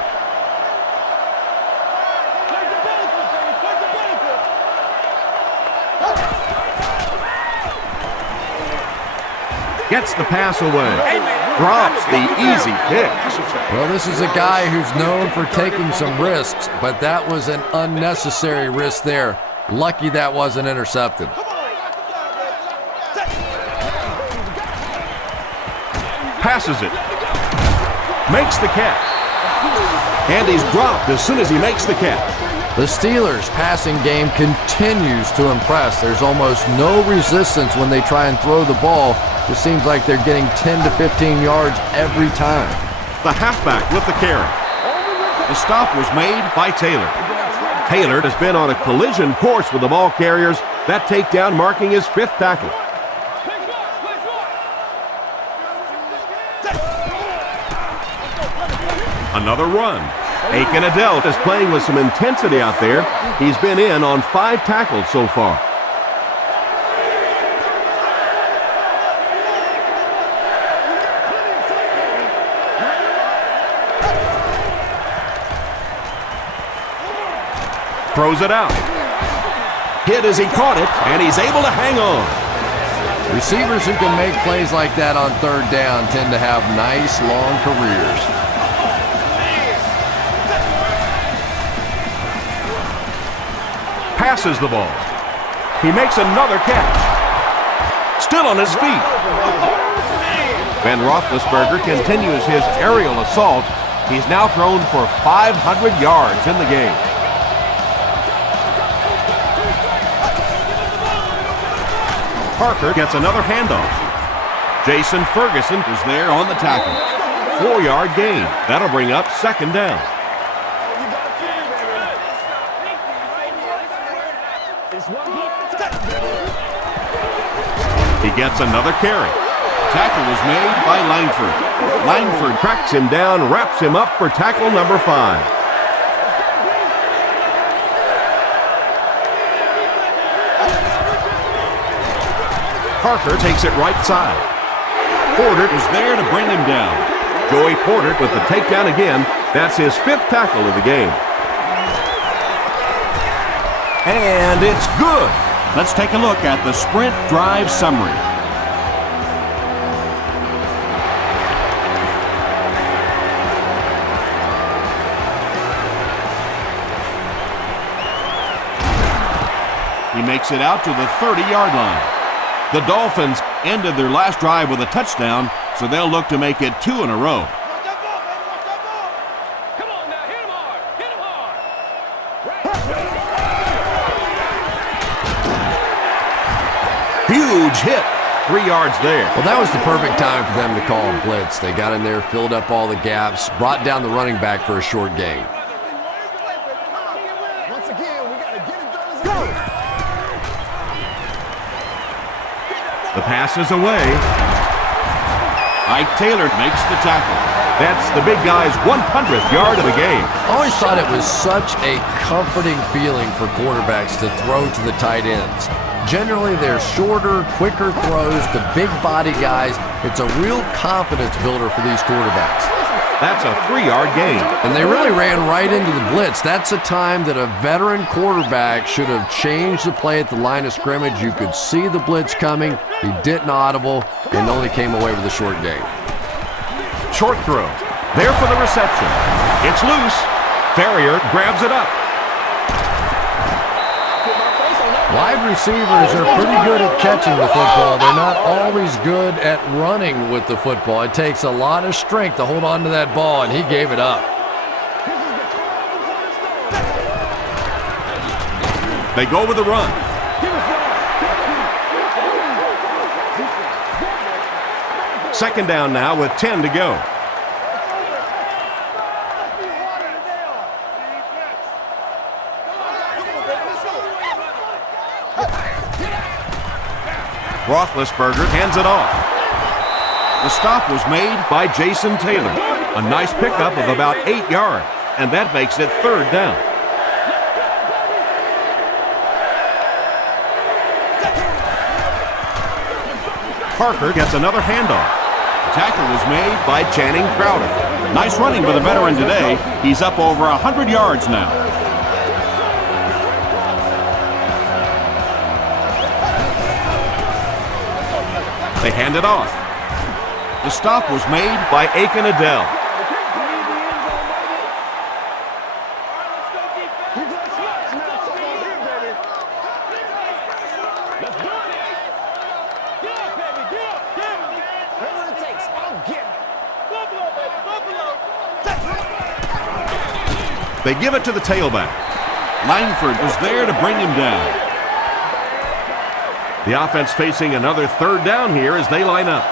Gets the pass away. Drops the easy pick. Well, this is a guy who's known for taking some risks, but that was an unnecessary risk there. Lucky that wasn't intercepted. Passes it. Makes the catch. And he's dropped as soon as he makes the catch. The Steelers' passing game continues to impress. There's almost no resistance when they try and throw the ball. It seems like they're getting 10 to 15 yards every time. The halfback with the carry. The stop was made by Taylor. Taylor has been on a collision course with the ball carriers. That takedown marking his 5th tackle. Another run. Aiken Adelt is playing with some intensity out there. He's been in on 5 tackles so far. Throws it out. Hit as he caught it, and he's able to hang on. Receivers who can make plays like that on 3rd down tend to have nice, long careers. Passes the ball. He makes another catch. Still on his feet. Ben Roethlisberger continues his aerial assault. He's now thrown for 500 yards in the game. Parker gets another handoff. Jason Ferguson is there on the tackle. 4-yard gain. That'll bring up 2nd down. He gets another carry. Tackle was made by Langford. Langford tracks him down, wraps him up for tackle number 5. Parker takes it right side. Porter is there to bring him down. Joey Porter with the takedown again. That's his 5th tackle of the game. And it's good. Let's take a look at the sprint drive summary. He makes it out to the 30-yard line. The Dolphins ended their last drive with a touchdown, so they'll look to make it 2 in a row. Watch that ball, baby. Watch that ball. Come on now, hit him hard. Hit him hard. Huge hit. 3 yards there. Well, that was the perfect time for them to call a blitz. They got in there, filled up all the gaps, brought down the running back for a short gain. Once again, we got to get it done as a team. The pass is away. Ike Taylor makes the tackle. That's the big guy's 100th yard of the game. I always thought it was such a comforting feeling for quarterbacks to throw to the tight ends. Generally, they're shorter, quicker throws to big body guys. It's a real confidence builder for these quarterbacks. That's a 3-yard gain. And they really ran right into the blitz. That's a time that a veteran quarterback should have changed the play at the line of scrimmage. You could see the blitz coming. He didn't audible and only came away with a short gain. Short throw. There for the reception. It's loose. Ferrier grabs it up. Wide receivers are pretty good at catching the football. They're not always good at running with the football. It takes a lot of strength to hold on to that ball, and he gave it up. They go with the run. Second down now with 10 to go. Roethlisberger hands it off. The stop was made by Jason Taylor. A nice pickup of about 8 yards, and that makes it 3rd down. Parker gets another handoff. The tackle was made by Channing Crowder. Nice running by the veteran today. He's up over 100 yards now. They hand it off. The stop was made by Aiken Adele. They give it to the tailback. Langford was there to bring him down. The offense facing another 3rd down here as they line up.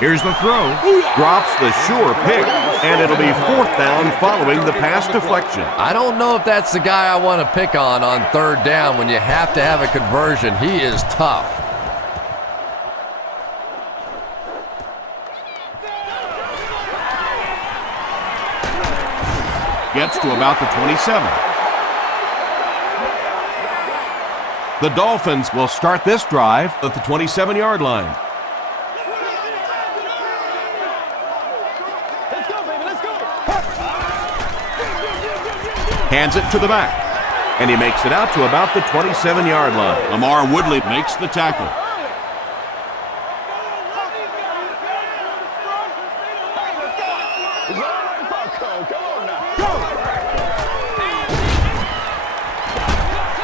Here's the throw. Drops the sure pick, and it'll be 4th down following the pass deflection. I don't know if that's the guy I want to pick on 3rd down when you have to have a conversion. He is tough. Gets to about the 27. The Dolphins will start this drive at the 27-yard line. Let's go, baby. Let's go. Hands it to the back, and he makes it out to about the 27-yard line. Lamar Woodley makes the tackle.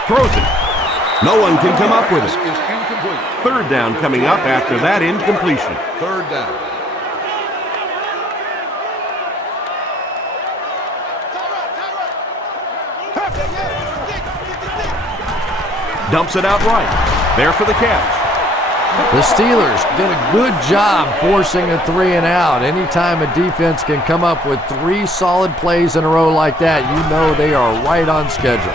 Throws it. No one can come up with it. Is incomplete. 3rd down coming up after that incompletion. 3rd down. Dumps it out right. There for the catch. The Steelers did a good job forcing a 3 and out. Anytime a defense can come up with 3 solid plays in a row like that, you know they are right on schedule.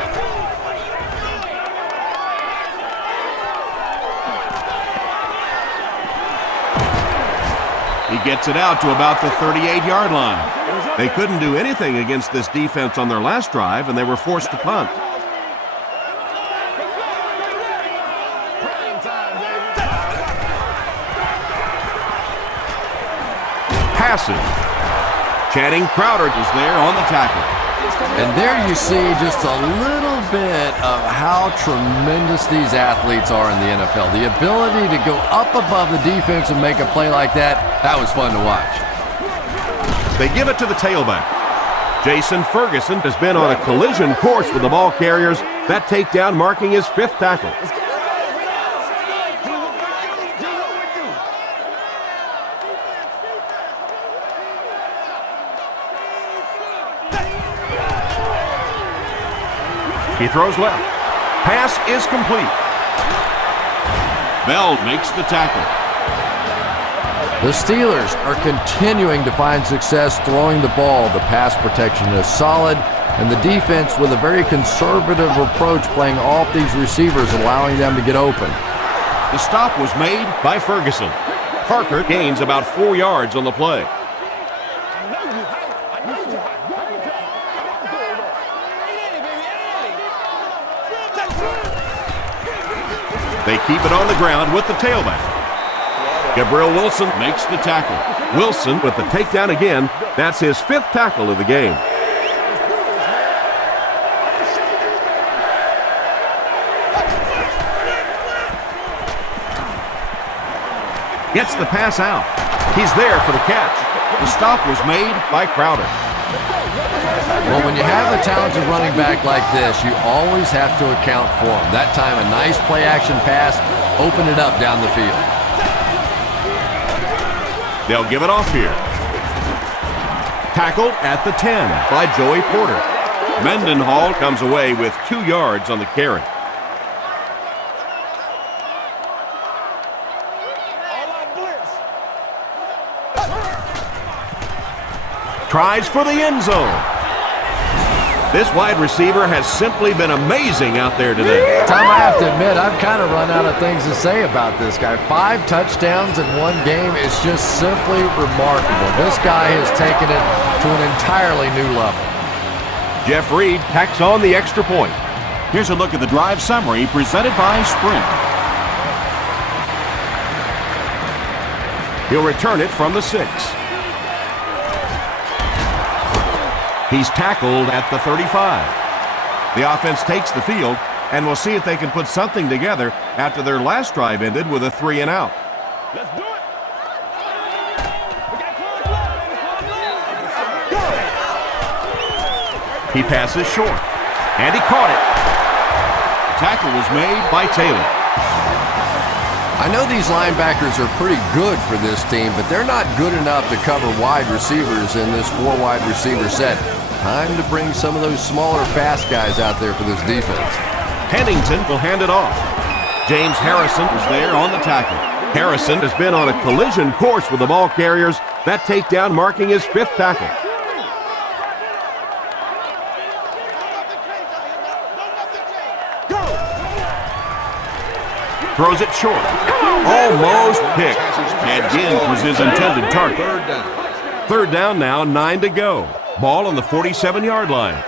He gets it out to about the 38-yard line. They couldn't do anything against this defense on their last drive, and they were forced to punt. Passing. Channing Crowder is there on the tackle. And there you see just a little bit of how tremendous these athletes are in the NFL. The ability to go up above the defense and make a play like that, that was fun to watch. They give it to the tailback. Jason Ferguson has been on a collision course with the ball carriers. That takedown marking his 5th tackle. He throws left. Pass is complete. Bell makes the tackle. The Steelers are continuing to find success throwing the ball. The pass protection is solid, and the defense with a very conservative approach playing off these receivers, allowing them to get open. The stop was made by Ferguson. Parker gains about 4 yards on the play. They keep it on the ground with the tailback. Gabriel Wilson makes the tackle. Wilson with the takedown again. That's his 5th tackle of the game. Gets the pass out. He's there for the catch. The stop was made by Crowder. Well, when you have a talented running back like this, you always have to account for him. That time, a nice play-action pass opened it up down the field. They'll give it off here. Tackled at the 10 by Joey Porter. Mendenhall comes away with 2 yards on the carry. Tries for the end zone. This wide receiver has simply been amazing out there today. Tom, I have to admit, I've kind of run out of things to say about this guy. 5 touchdowns in one game is just simply remarkable. This guy has taken it to an entirely new level. Jeff Reed tacks on the extra point. Here's a look at the drive summary presented by Sprint. He'll return it from the 6. He's tackled at the 35. The offense takes the field, and we'll see if they can put something together after their last drive ended with a 3 and out. Let's do it. He passes short, and he caught it. The tackle was made by Taylor. I know these linebackers are pretty good for this team, but they're not good enough to cover wide receivers in this 4 wide receiver set. Time to bring some of those smaller, fast guys out there for this defense. Pennington will hand it off. James Harrison is there on the tackle. Harrison has been on a collision course with the ball carriers. That takedown marking his 5th tackle. Throws it short. Almost picked. Again was his intended target. 3rd down now, 9 to go. Ball on the 47-yard line.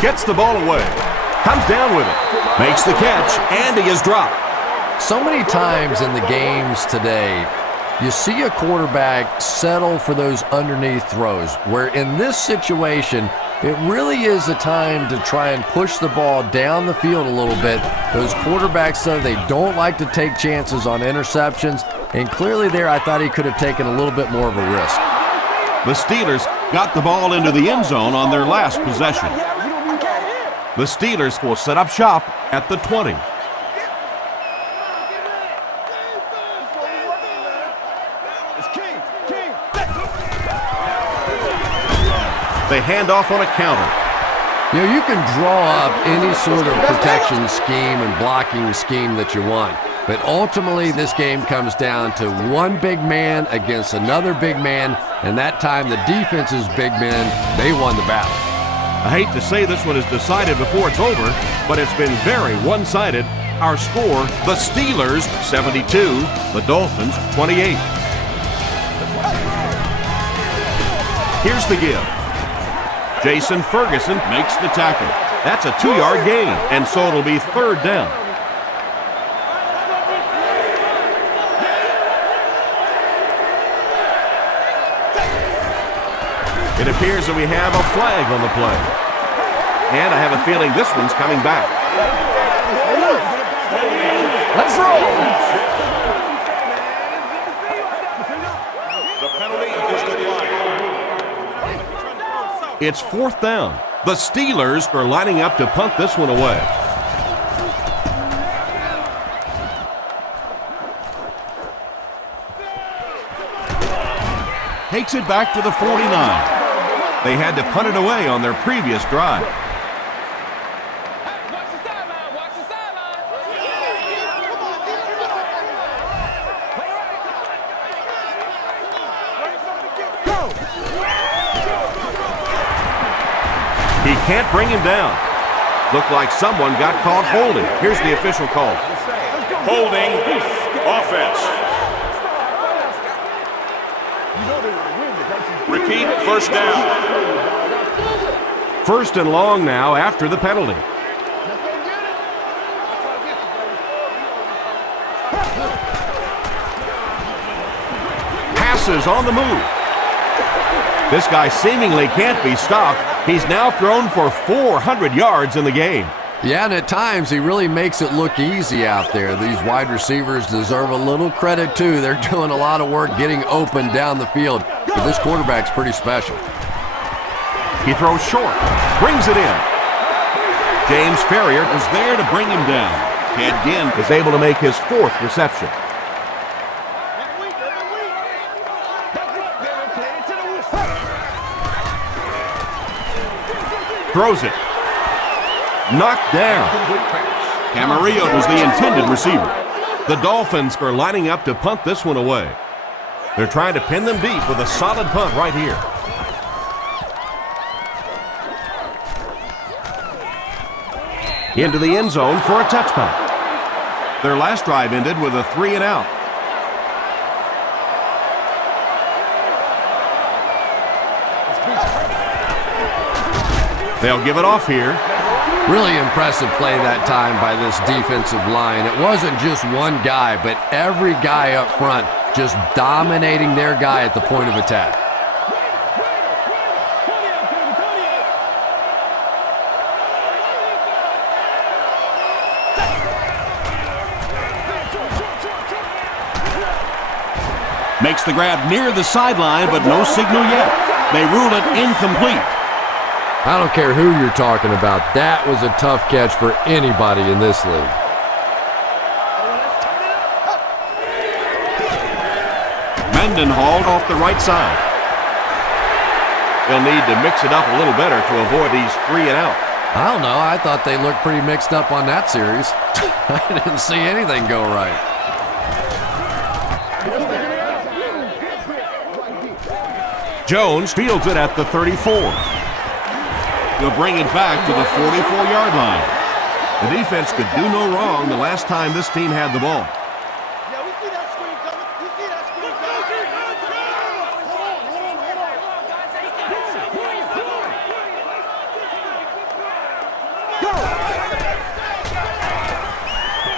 Gets the ball away. Comes down with it. Makes the catch, and he is dropped. So many times in the games today, you see a quarterback settle for those underneath throws, where in this situation, it really is a time to try and push the ball down the field a little bit. Those quarterbacks, though, they don't like to take chances on interceptions, and clearly there I thought he could have taken a little bit more of a risk. The Steelers got the ball into the end zone on their last possession. The Steelers will set up shop at the 20. They hand off on a counter. You know, you can draw up any sort of protection scheme and blocking scheme that you want, but ultimately this game comes down to one big man against another big man, and that time the defense's big men, they won the battle. I hate to say this one is decided before it's over, but it's been very one-sided. Our score, the Steelers 72, the Dolphins 28. Here's the give. Jason Ferguson makes the tackle. That's a 2-yard gain, and so it'll be 3rd down. It appears that we have a flag on the play. And I have a feeling this one's coming back. Let's roll. penalty is declined. It's 4th down. The Steelers are lining up to punt this one away. Takes it back to the 49. They had to punt it away on their previous drive. Watch the sideline. Watch the sideline. He can't bring him down. Looked like someone got caught holding. Here's the official call. Holding offense. Repeat, first down. 1st and long now after the penalty. Passes on the move. This guy seemingly can't be stopped. He's now thrown for 400 yards in the game. Yeah, and at times he really makes it look easy out there. These wide receivers deserve a little credit too. They're doing a lot of work getting open down the field. But this quarterback's pretty special. He throws short, brings it in. James Ferrier was there to bring him down. Ted Ginn is able to make his 4th reception. Throws it. Knocked down. Camarillo was the intended receiver. The Dolphins are lining up to punt this one away. They're trying to pin them deep with a solid punt right here. Into the end zone for a touchdown. Their last drive ended with a 3-and-out. They'll give it off here. Really impressive play that time by this defensive line. It wasn't just one guy, but every guy up front just dominating their guy at the point of attack. Makes the grab near the sideline, but no signal yet. They rule it incomplete. I don't care who you're talking about. That was a tough catch for anybody in this league. Mendenhall off the right side. They'll need to mix it up a little better to avoid these 3-and-out. I don't know. I thought they looked pretty mixed up on that series. I didn't see anything go right. Jones fields it at the 34. He'll bring it back to the 44-yard line. The defense could do no wrong the last time this team had the ball. Yeah, we see that screen coming. We see that screen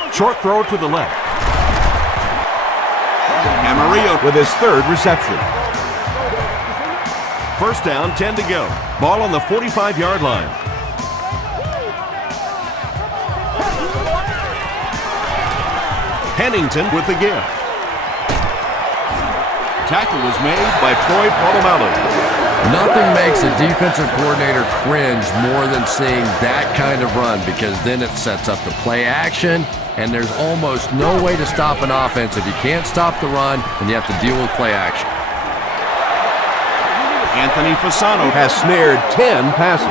coming. Short throw to the left. Camarillo with his 3rd reception. 1st down, 10 to go. Ball on the 45-yard line. Pennington with the give. Tackle was made by Troy Polamalu. Nothing makes a defensive coordinator cringe more than seeing that kind of run, because then it sets up the play action, and there's almost no way to stop an offense if you can't stop the run and you have to deal with play action. Anthony Fasano has snared 10 passes.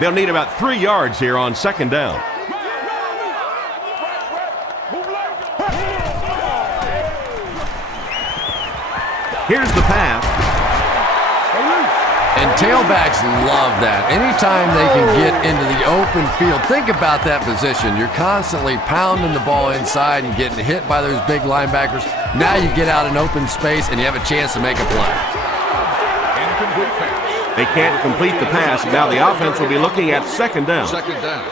They'll need about 3 yards here on 2nd down. Here's the pass. And tailbacks love that. Anytime they can get into the open field, think about that position. You're constantly pounding the ball inside and getting hit by those big linebackers. Now you get out in open space and you have a chance to make a play. They can't complete the pass. Now the offense will be looking at 2nd down. 2nd down.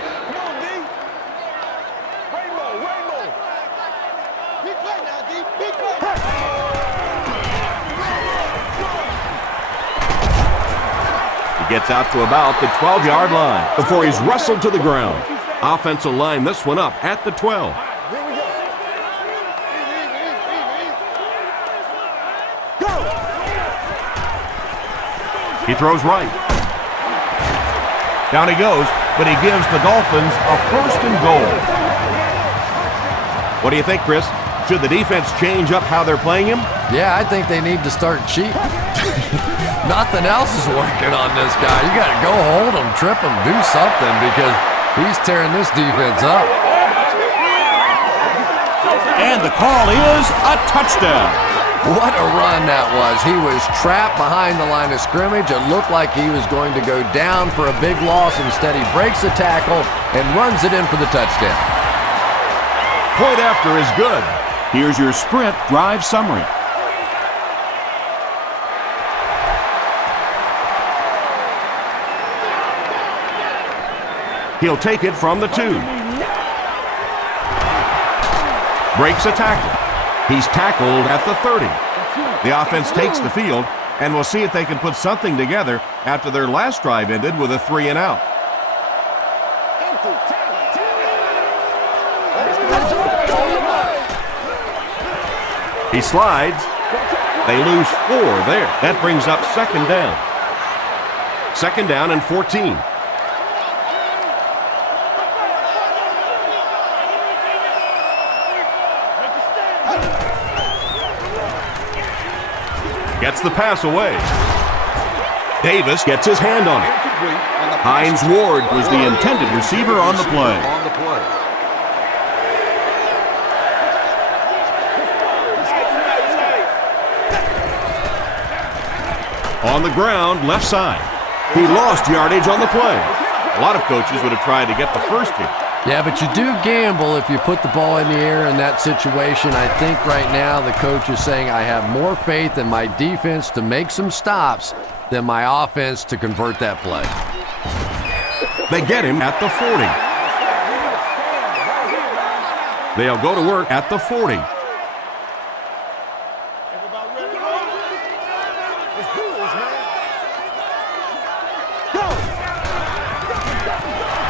Gets out to about the 12-yard line before he's wrestled to the ground. Offense will line this one up at the 12. He throws right. Down he goes, but he gives the Dolphins a 1st and goal. What do you think, Chris? Should the defense change up how they're playing him? Yeah, I think they need to start cheating. Nothing else is working on this guy. You got to go hold him, trip him, do something because he's tearing this defense up. And the call is a touchdown. What a run that was. He was trapped behind the line of scrimmage. It looked like he was going to go down for a big loss. Instead, he breaks the tackle and runs it in for the touchdown. Point after is good. Here's your sprint drive summary. He'll take it from the 2. Breaks a tackle. He's tackled at the 30. The offense takes the field, and we'll see if they can put something together after their last drive ended with a 3 and out. He slides. They lose 4 there. That brings up 2nd down. 2nd down and 14. Gets the pass away. Davis gets his hand on it. Hines Ward was the intended receiver on the play. On the ground, left side. He lost yardage on the play. A lot of coaches would have tried to get the first here. Yeah, but you do gamble if you put the ball in the air in that situation. I think right now the coach is saying I have more faith in my defense to make some stops than my offense to convert that play. They get him at the 40. They'll go to work at the 40.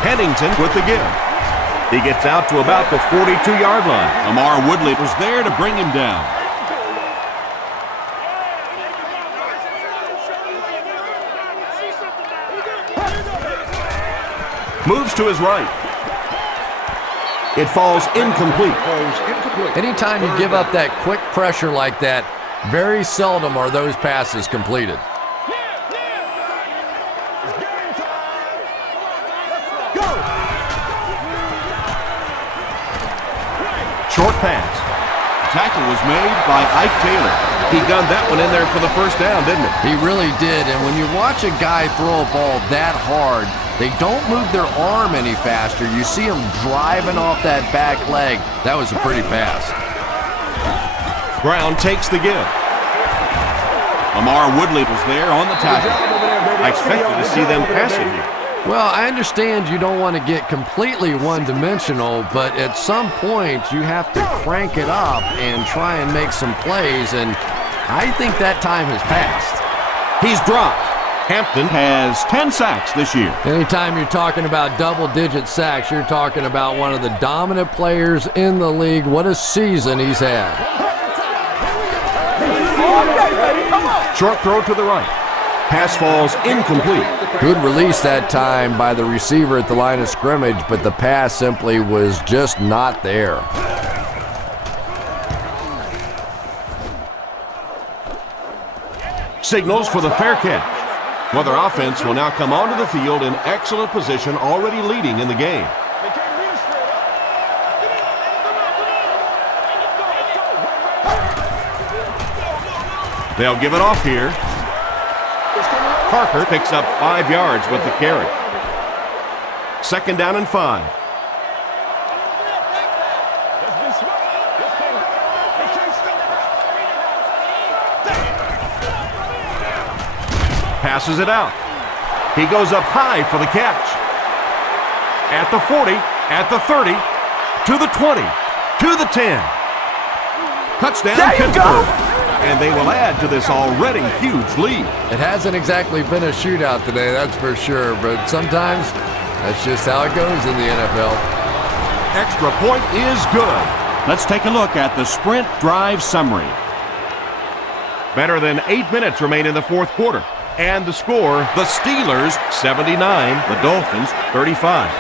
Pennington with the give. He gets out to about the 42-yard line. Amar Woodley was there to bring him down. Moves to his right. It falls incomplete. Anytime you give up that quick pressure like that, very seldom are those passes completed. Short pass. Tackle was made by Ike Taylor. He gunned that one in there for the 1st down, didn't he? He really did, and when you watch a guy throw a ball that hard, they don't move their arm any faster. You see them driving off that back leg. That was a pretty pass. Brown takes the give. Amar Woodley was there on the tackle. I expected to see them pass it here. Well, I understand you don't want to get completely one-dimensional, but at some point you have to crank it up and try and make some plays, and I think that time has passed. He's dropped. Hampton has 10 sacks this year. Anytime you're talking about double-digit sacks, you're talking about one of the dominant players in the league. What a season he's had. Short throw to the right. Pass falls incomplete. Good release that time by the receiver at the line of scrimmage, but the pass simply was just not there. Signals for the fair catch. Well, their offense will now come onto the field in excellent position, already leading in the game. They'll give it off here. Parker picks up 5 yards with the carry. 2nd down and 5. Passes it out. He goes up high for the catch. At the 40, at the 30, to the 20, to the 10. Touchdown, Pittsburgh. And they will add to this already huge lead. It hasn't exactly been a shootout today, that's for sure, but sometimes that's just how it goes in the NFL. Extra point is good. Let's take a look at the sprint drive summary. Better than 8 minutes remain in the 4th quarter. And the score, the Steelers 79, the Dolphins 35.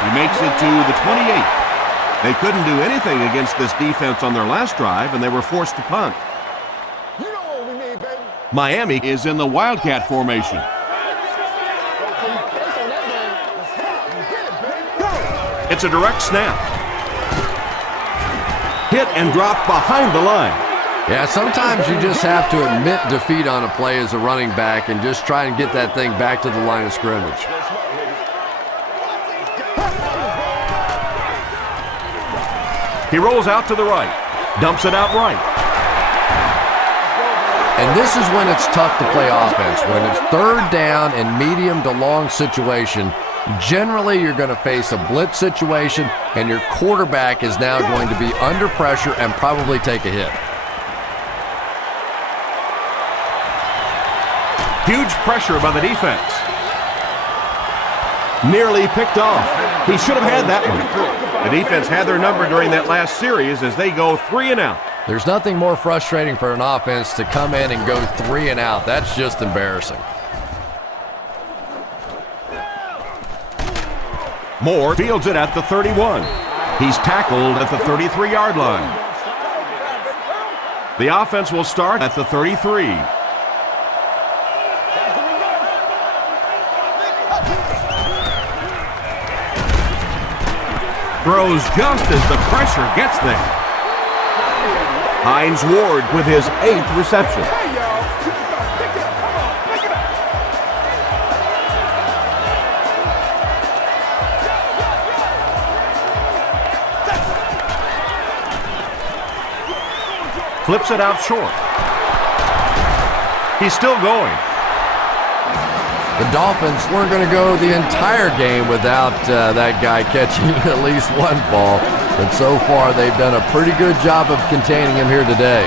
He makes it to the 28. They couldn't do anything against this defense on their last drive, and they were forced to punt. You know what we need, baby. Miami is in the Wildcat formation. It's a direct snap. Hit and drop behind the line. Yeah, sometimes you just have to admit defeat on a play as a running back and just try and get that thing back to the line of scrimmage. He rolls out to the right, dumps it out right. And this is when it's tough to play offense. When it's third down and medium to long situation, generally you're going to face a blitz situation, and your quarterback is now going to be under pressure and probably take a hit. Huge pressure by the defense. Nearly picked off. He should have had that one. The defense had their number during that last series as they go 3 and out. There's nothing more frustrating for an offense to come in and go 3 and out. That's just embarrassing. Moore fields it at the 31. He's tackled at the 33-yard line. The offense will start at the 33. Throws just as the pressure gets there. Hines Ward with his 8th reception. Flips it out short. He's still going. The Dolphins weren't going to go the entire game without that guy catching at least one ball, but so far they've done a pretty good job of containing him here today.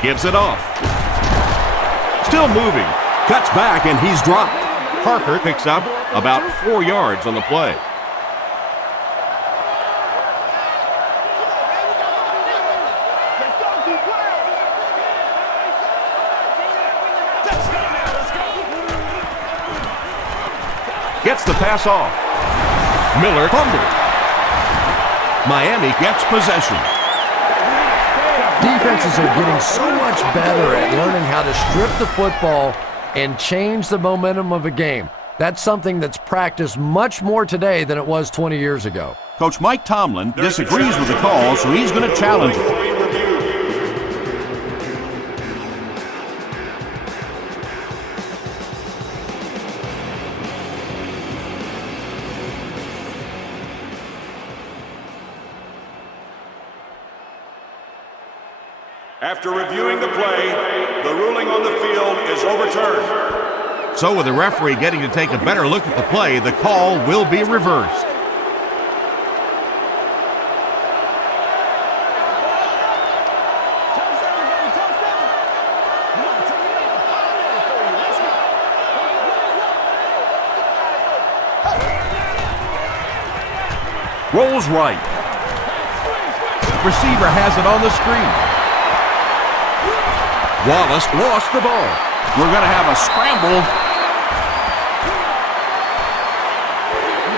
Gives it off. Still moving. Cuts back and he's dropped. Parker picks up about 4 yards on the play. Gets the pass off. Miller fumbled. Miami gets possession. Defenses are getting so much better at learning how to strip the football and change the momentum of a game. That's something that's practiced much more today than it was 20 years ago. Coach Mike Tomlin disagrees with the call, so he's going to challenge it. After reviewing the play, the ruling on the field is overturned. So with the referee getting to take a better look at the play, the call will be reversed. Rolls right. Receiver has it on the screen. Wallace lost the ball. We're going to have a scramble.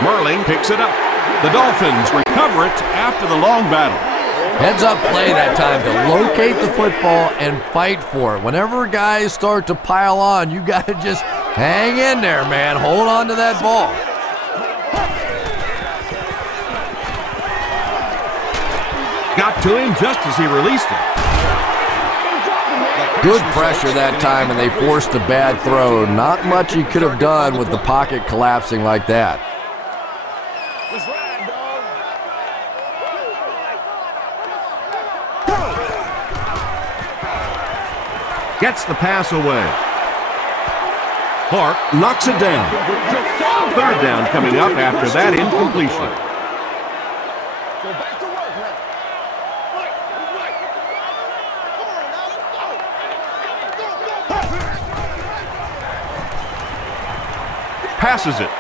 Merling picks it up. The Dolphins recover it after the long battle. Heads up play that time to locate the football and fight for it. Whenever guys start to pile on, you got to just hang in there, man. Hold on to that ball. Got to him just as he released it. Good pressure that time, and they forced a bad throw. Not much he could have done with the pocket collapsing like that. Gets the pass away. Clark knocks it down. 3rd down coming up after that incompletion. Passes it.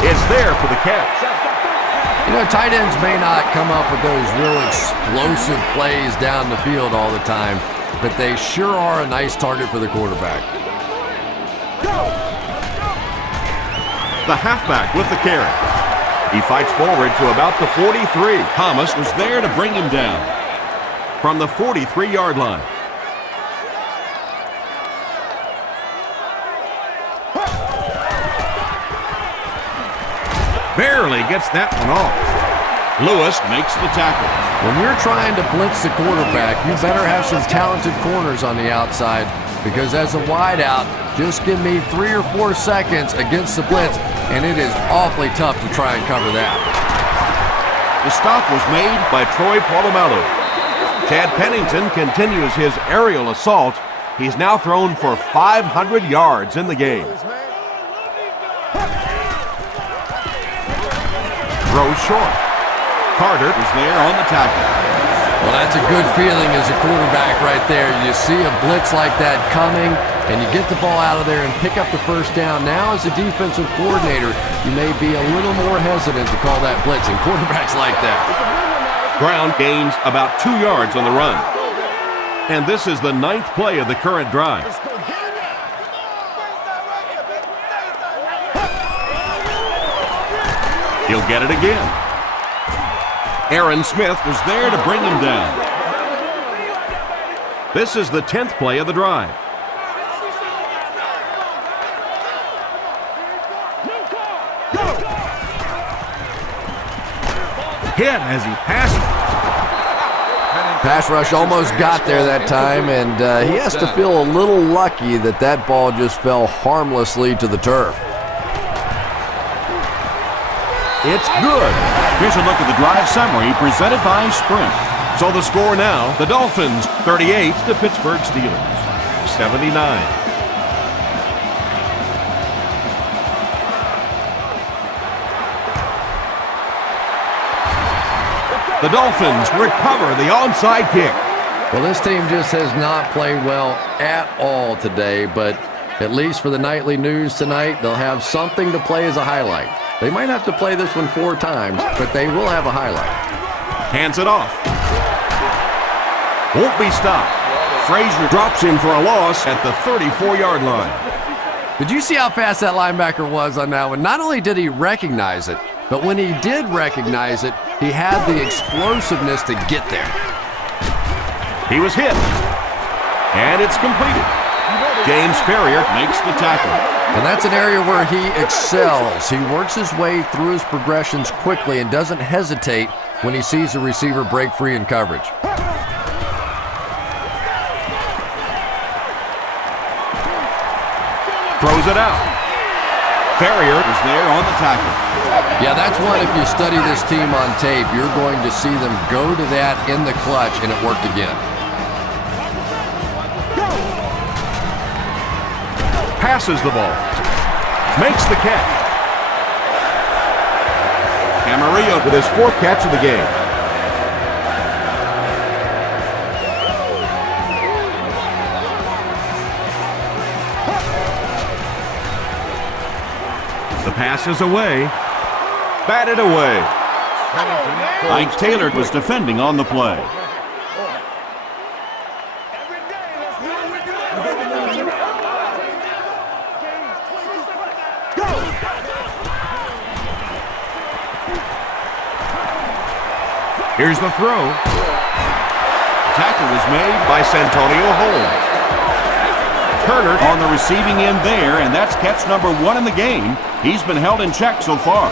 It's there for the catch. You know, tight ends may not come up with those real explosive plays down the field all the time, but they sure are a nice target for the quarterback. The halfback with the carry. He fights forward to about the 43. Thomas was there to bring him down from the 43-yard line. Barely gets that one off. Lewis makes the tackle. When you're trying to blitz the quarterback, you better have some talented corners on the outside, because as a wideout, just give me 3 or 4 seconds against the blitz, and it is awfully tough to try and cover that. The stop was made by Troy Polamalu. Chad Pennington continues his aerial assault. He's now thrown for 500 yards in the game. Throws short. Carter is there on the tackle. Well, that's a good feeling as a quarterback right there. You see a blitz like that coming, and you get the ball out of there and pick up the first down. Now, as a defensive coordinator, you may be a little more hesitant to call that blitz, and quarterbacks like that. Brown gains about 2 yards on the run. And this is the 9th play of the current drive. He'll get it again. Aaron Smith was there to bring him down. This is the 10th play of the drive. Hit as he passed. Pass rush almost got there that time, and he has to feel a little lucky that that ball just fell harmlessly to the turf. It's good. Here's a look at the drive summary presented by Sprint. So the score now, the Dolphins 38, the Pittsburgh Steelers 79. The Dolphins recover the onside kick. Well, this team just has not played well at all today, but at least for the nightly news tonight, they'll have something to play as a highlight. They might have to play this one 4 times, but they will have a highlight. Hands it off. Won't be stopped. Frazier drops him for a loss at the 34-yard line. Did you see how fast that linebacker was on that one? Not only did he recognize it, but when he did recognize it, he had the explosiveness to get there. He was hit. And it's completed. James Ferrier makes the tackle. And that's an area where he excels. He works his way through his progressions quickly and doesn't hesitate when he sees a receiver break free in coverage. Throws it out. Ferrier is there on the tackle. Yeah, that's one, if you study this team on tape, you're going to see them go to that in the clutch, and it worked again. Passes the ball. Makes the catch. Camarillo with his 4th catch of the game. The pass is away. Batted away. Mike Taylor was defending on the play. Here's the throw. Tackle was made by Santonio Holmes. Turner on the receiving end there, and that's catch number 1 in the game. He's been held in check so far.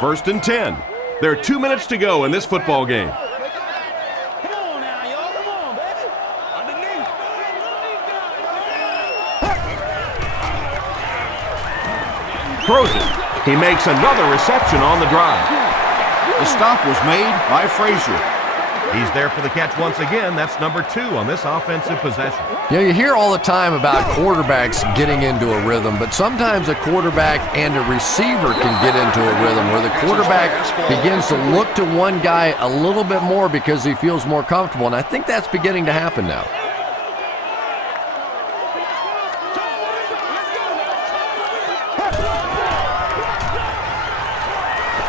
First and 10. There are 2 minutes to go in this football game. Come on now, y'all. Come on, baby. Underneath. Throws it. He makes another reception on the drive. The stop was made by Frazier. He's there for the catch once again. That's number 2 on this offensive possession. You know, you hear all the time about quarterbacks getting into a rhythm, but sometimes a quarterback and a receiver can get into a rhythm where the quarterback begins to look to one guy a little bit more because he feels more comfortable, and I think that's beginning to happen now.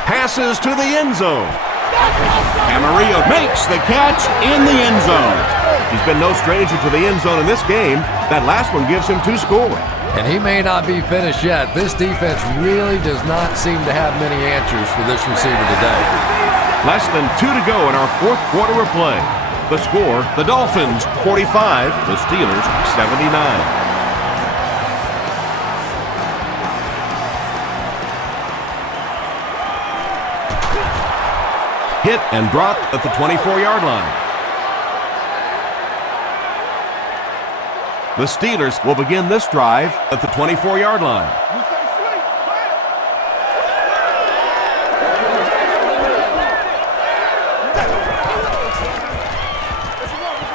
Passes to the end zone. Camarillo makes the catch in the end zone. He's been no stranger to the end zone in this game. That last one gives him 2 scores. And he may not be finished yet. This defense really does not seem to have many answers for this receiver today. Less than 2 to go in our 4th quarter of play. The score, the Dolphins 45, the Steelers 79. Hit and dropped at the 24-yard line. The Steelers will begin this drive at the 24-yard line.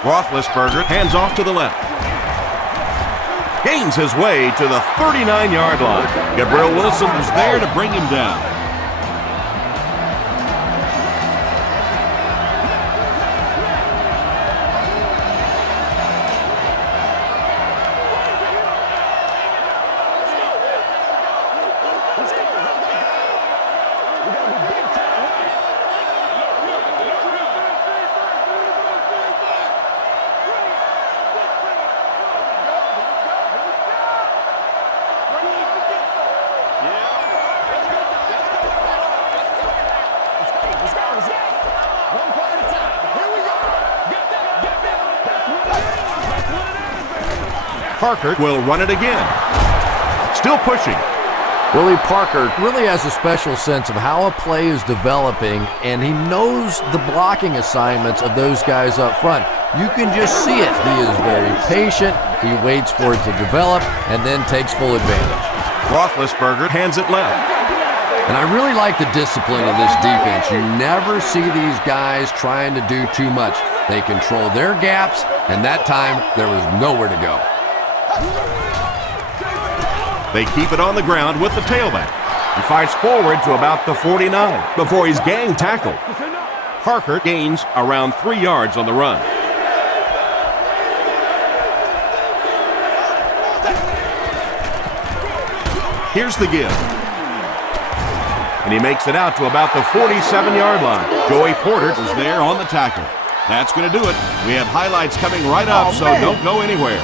Roethlisberger hands off to the left. Gains his way to the 39-yard line. Gabriel Wilson was there to bring him down. Parker will run it again. Still pushing. Willie Parker really has a special sense of how a play is developing, and he knows the blocking assignments of those guys up front. You can just see it. He is very patient. He waits for it to develop and then takes full advantage. Roethlisberger hands it left. And I really like the discipline of this defense. You never see these guys trying to do too much. They control their gaps, and that time there was nowhere to go. They keep it on the ground with the tailback. He fights forward to about the 49 before he's gang tackled. Parker gains around 3 yards on the run. Here's the give. And he makes it out to about the 47-yard line. Joey Porter is there on the tackle. That's going to do it. We have highlights coming right up, so don't go anywhere.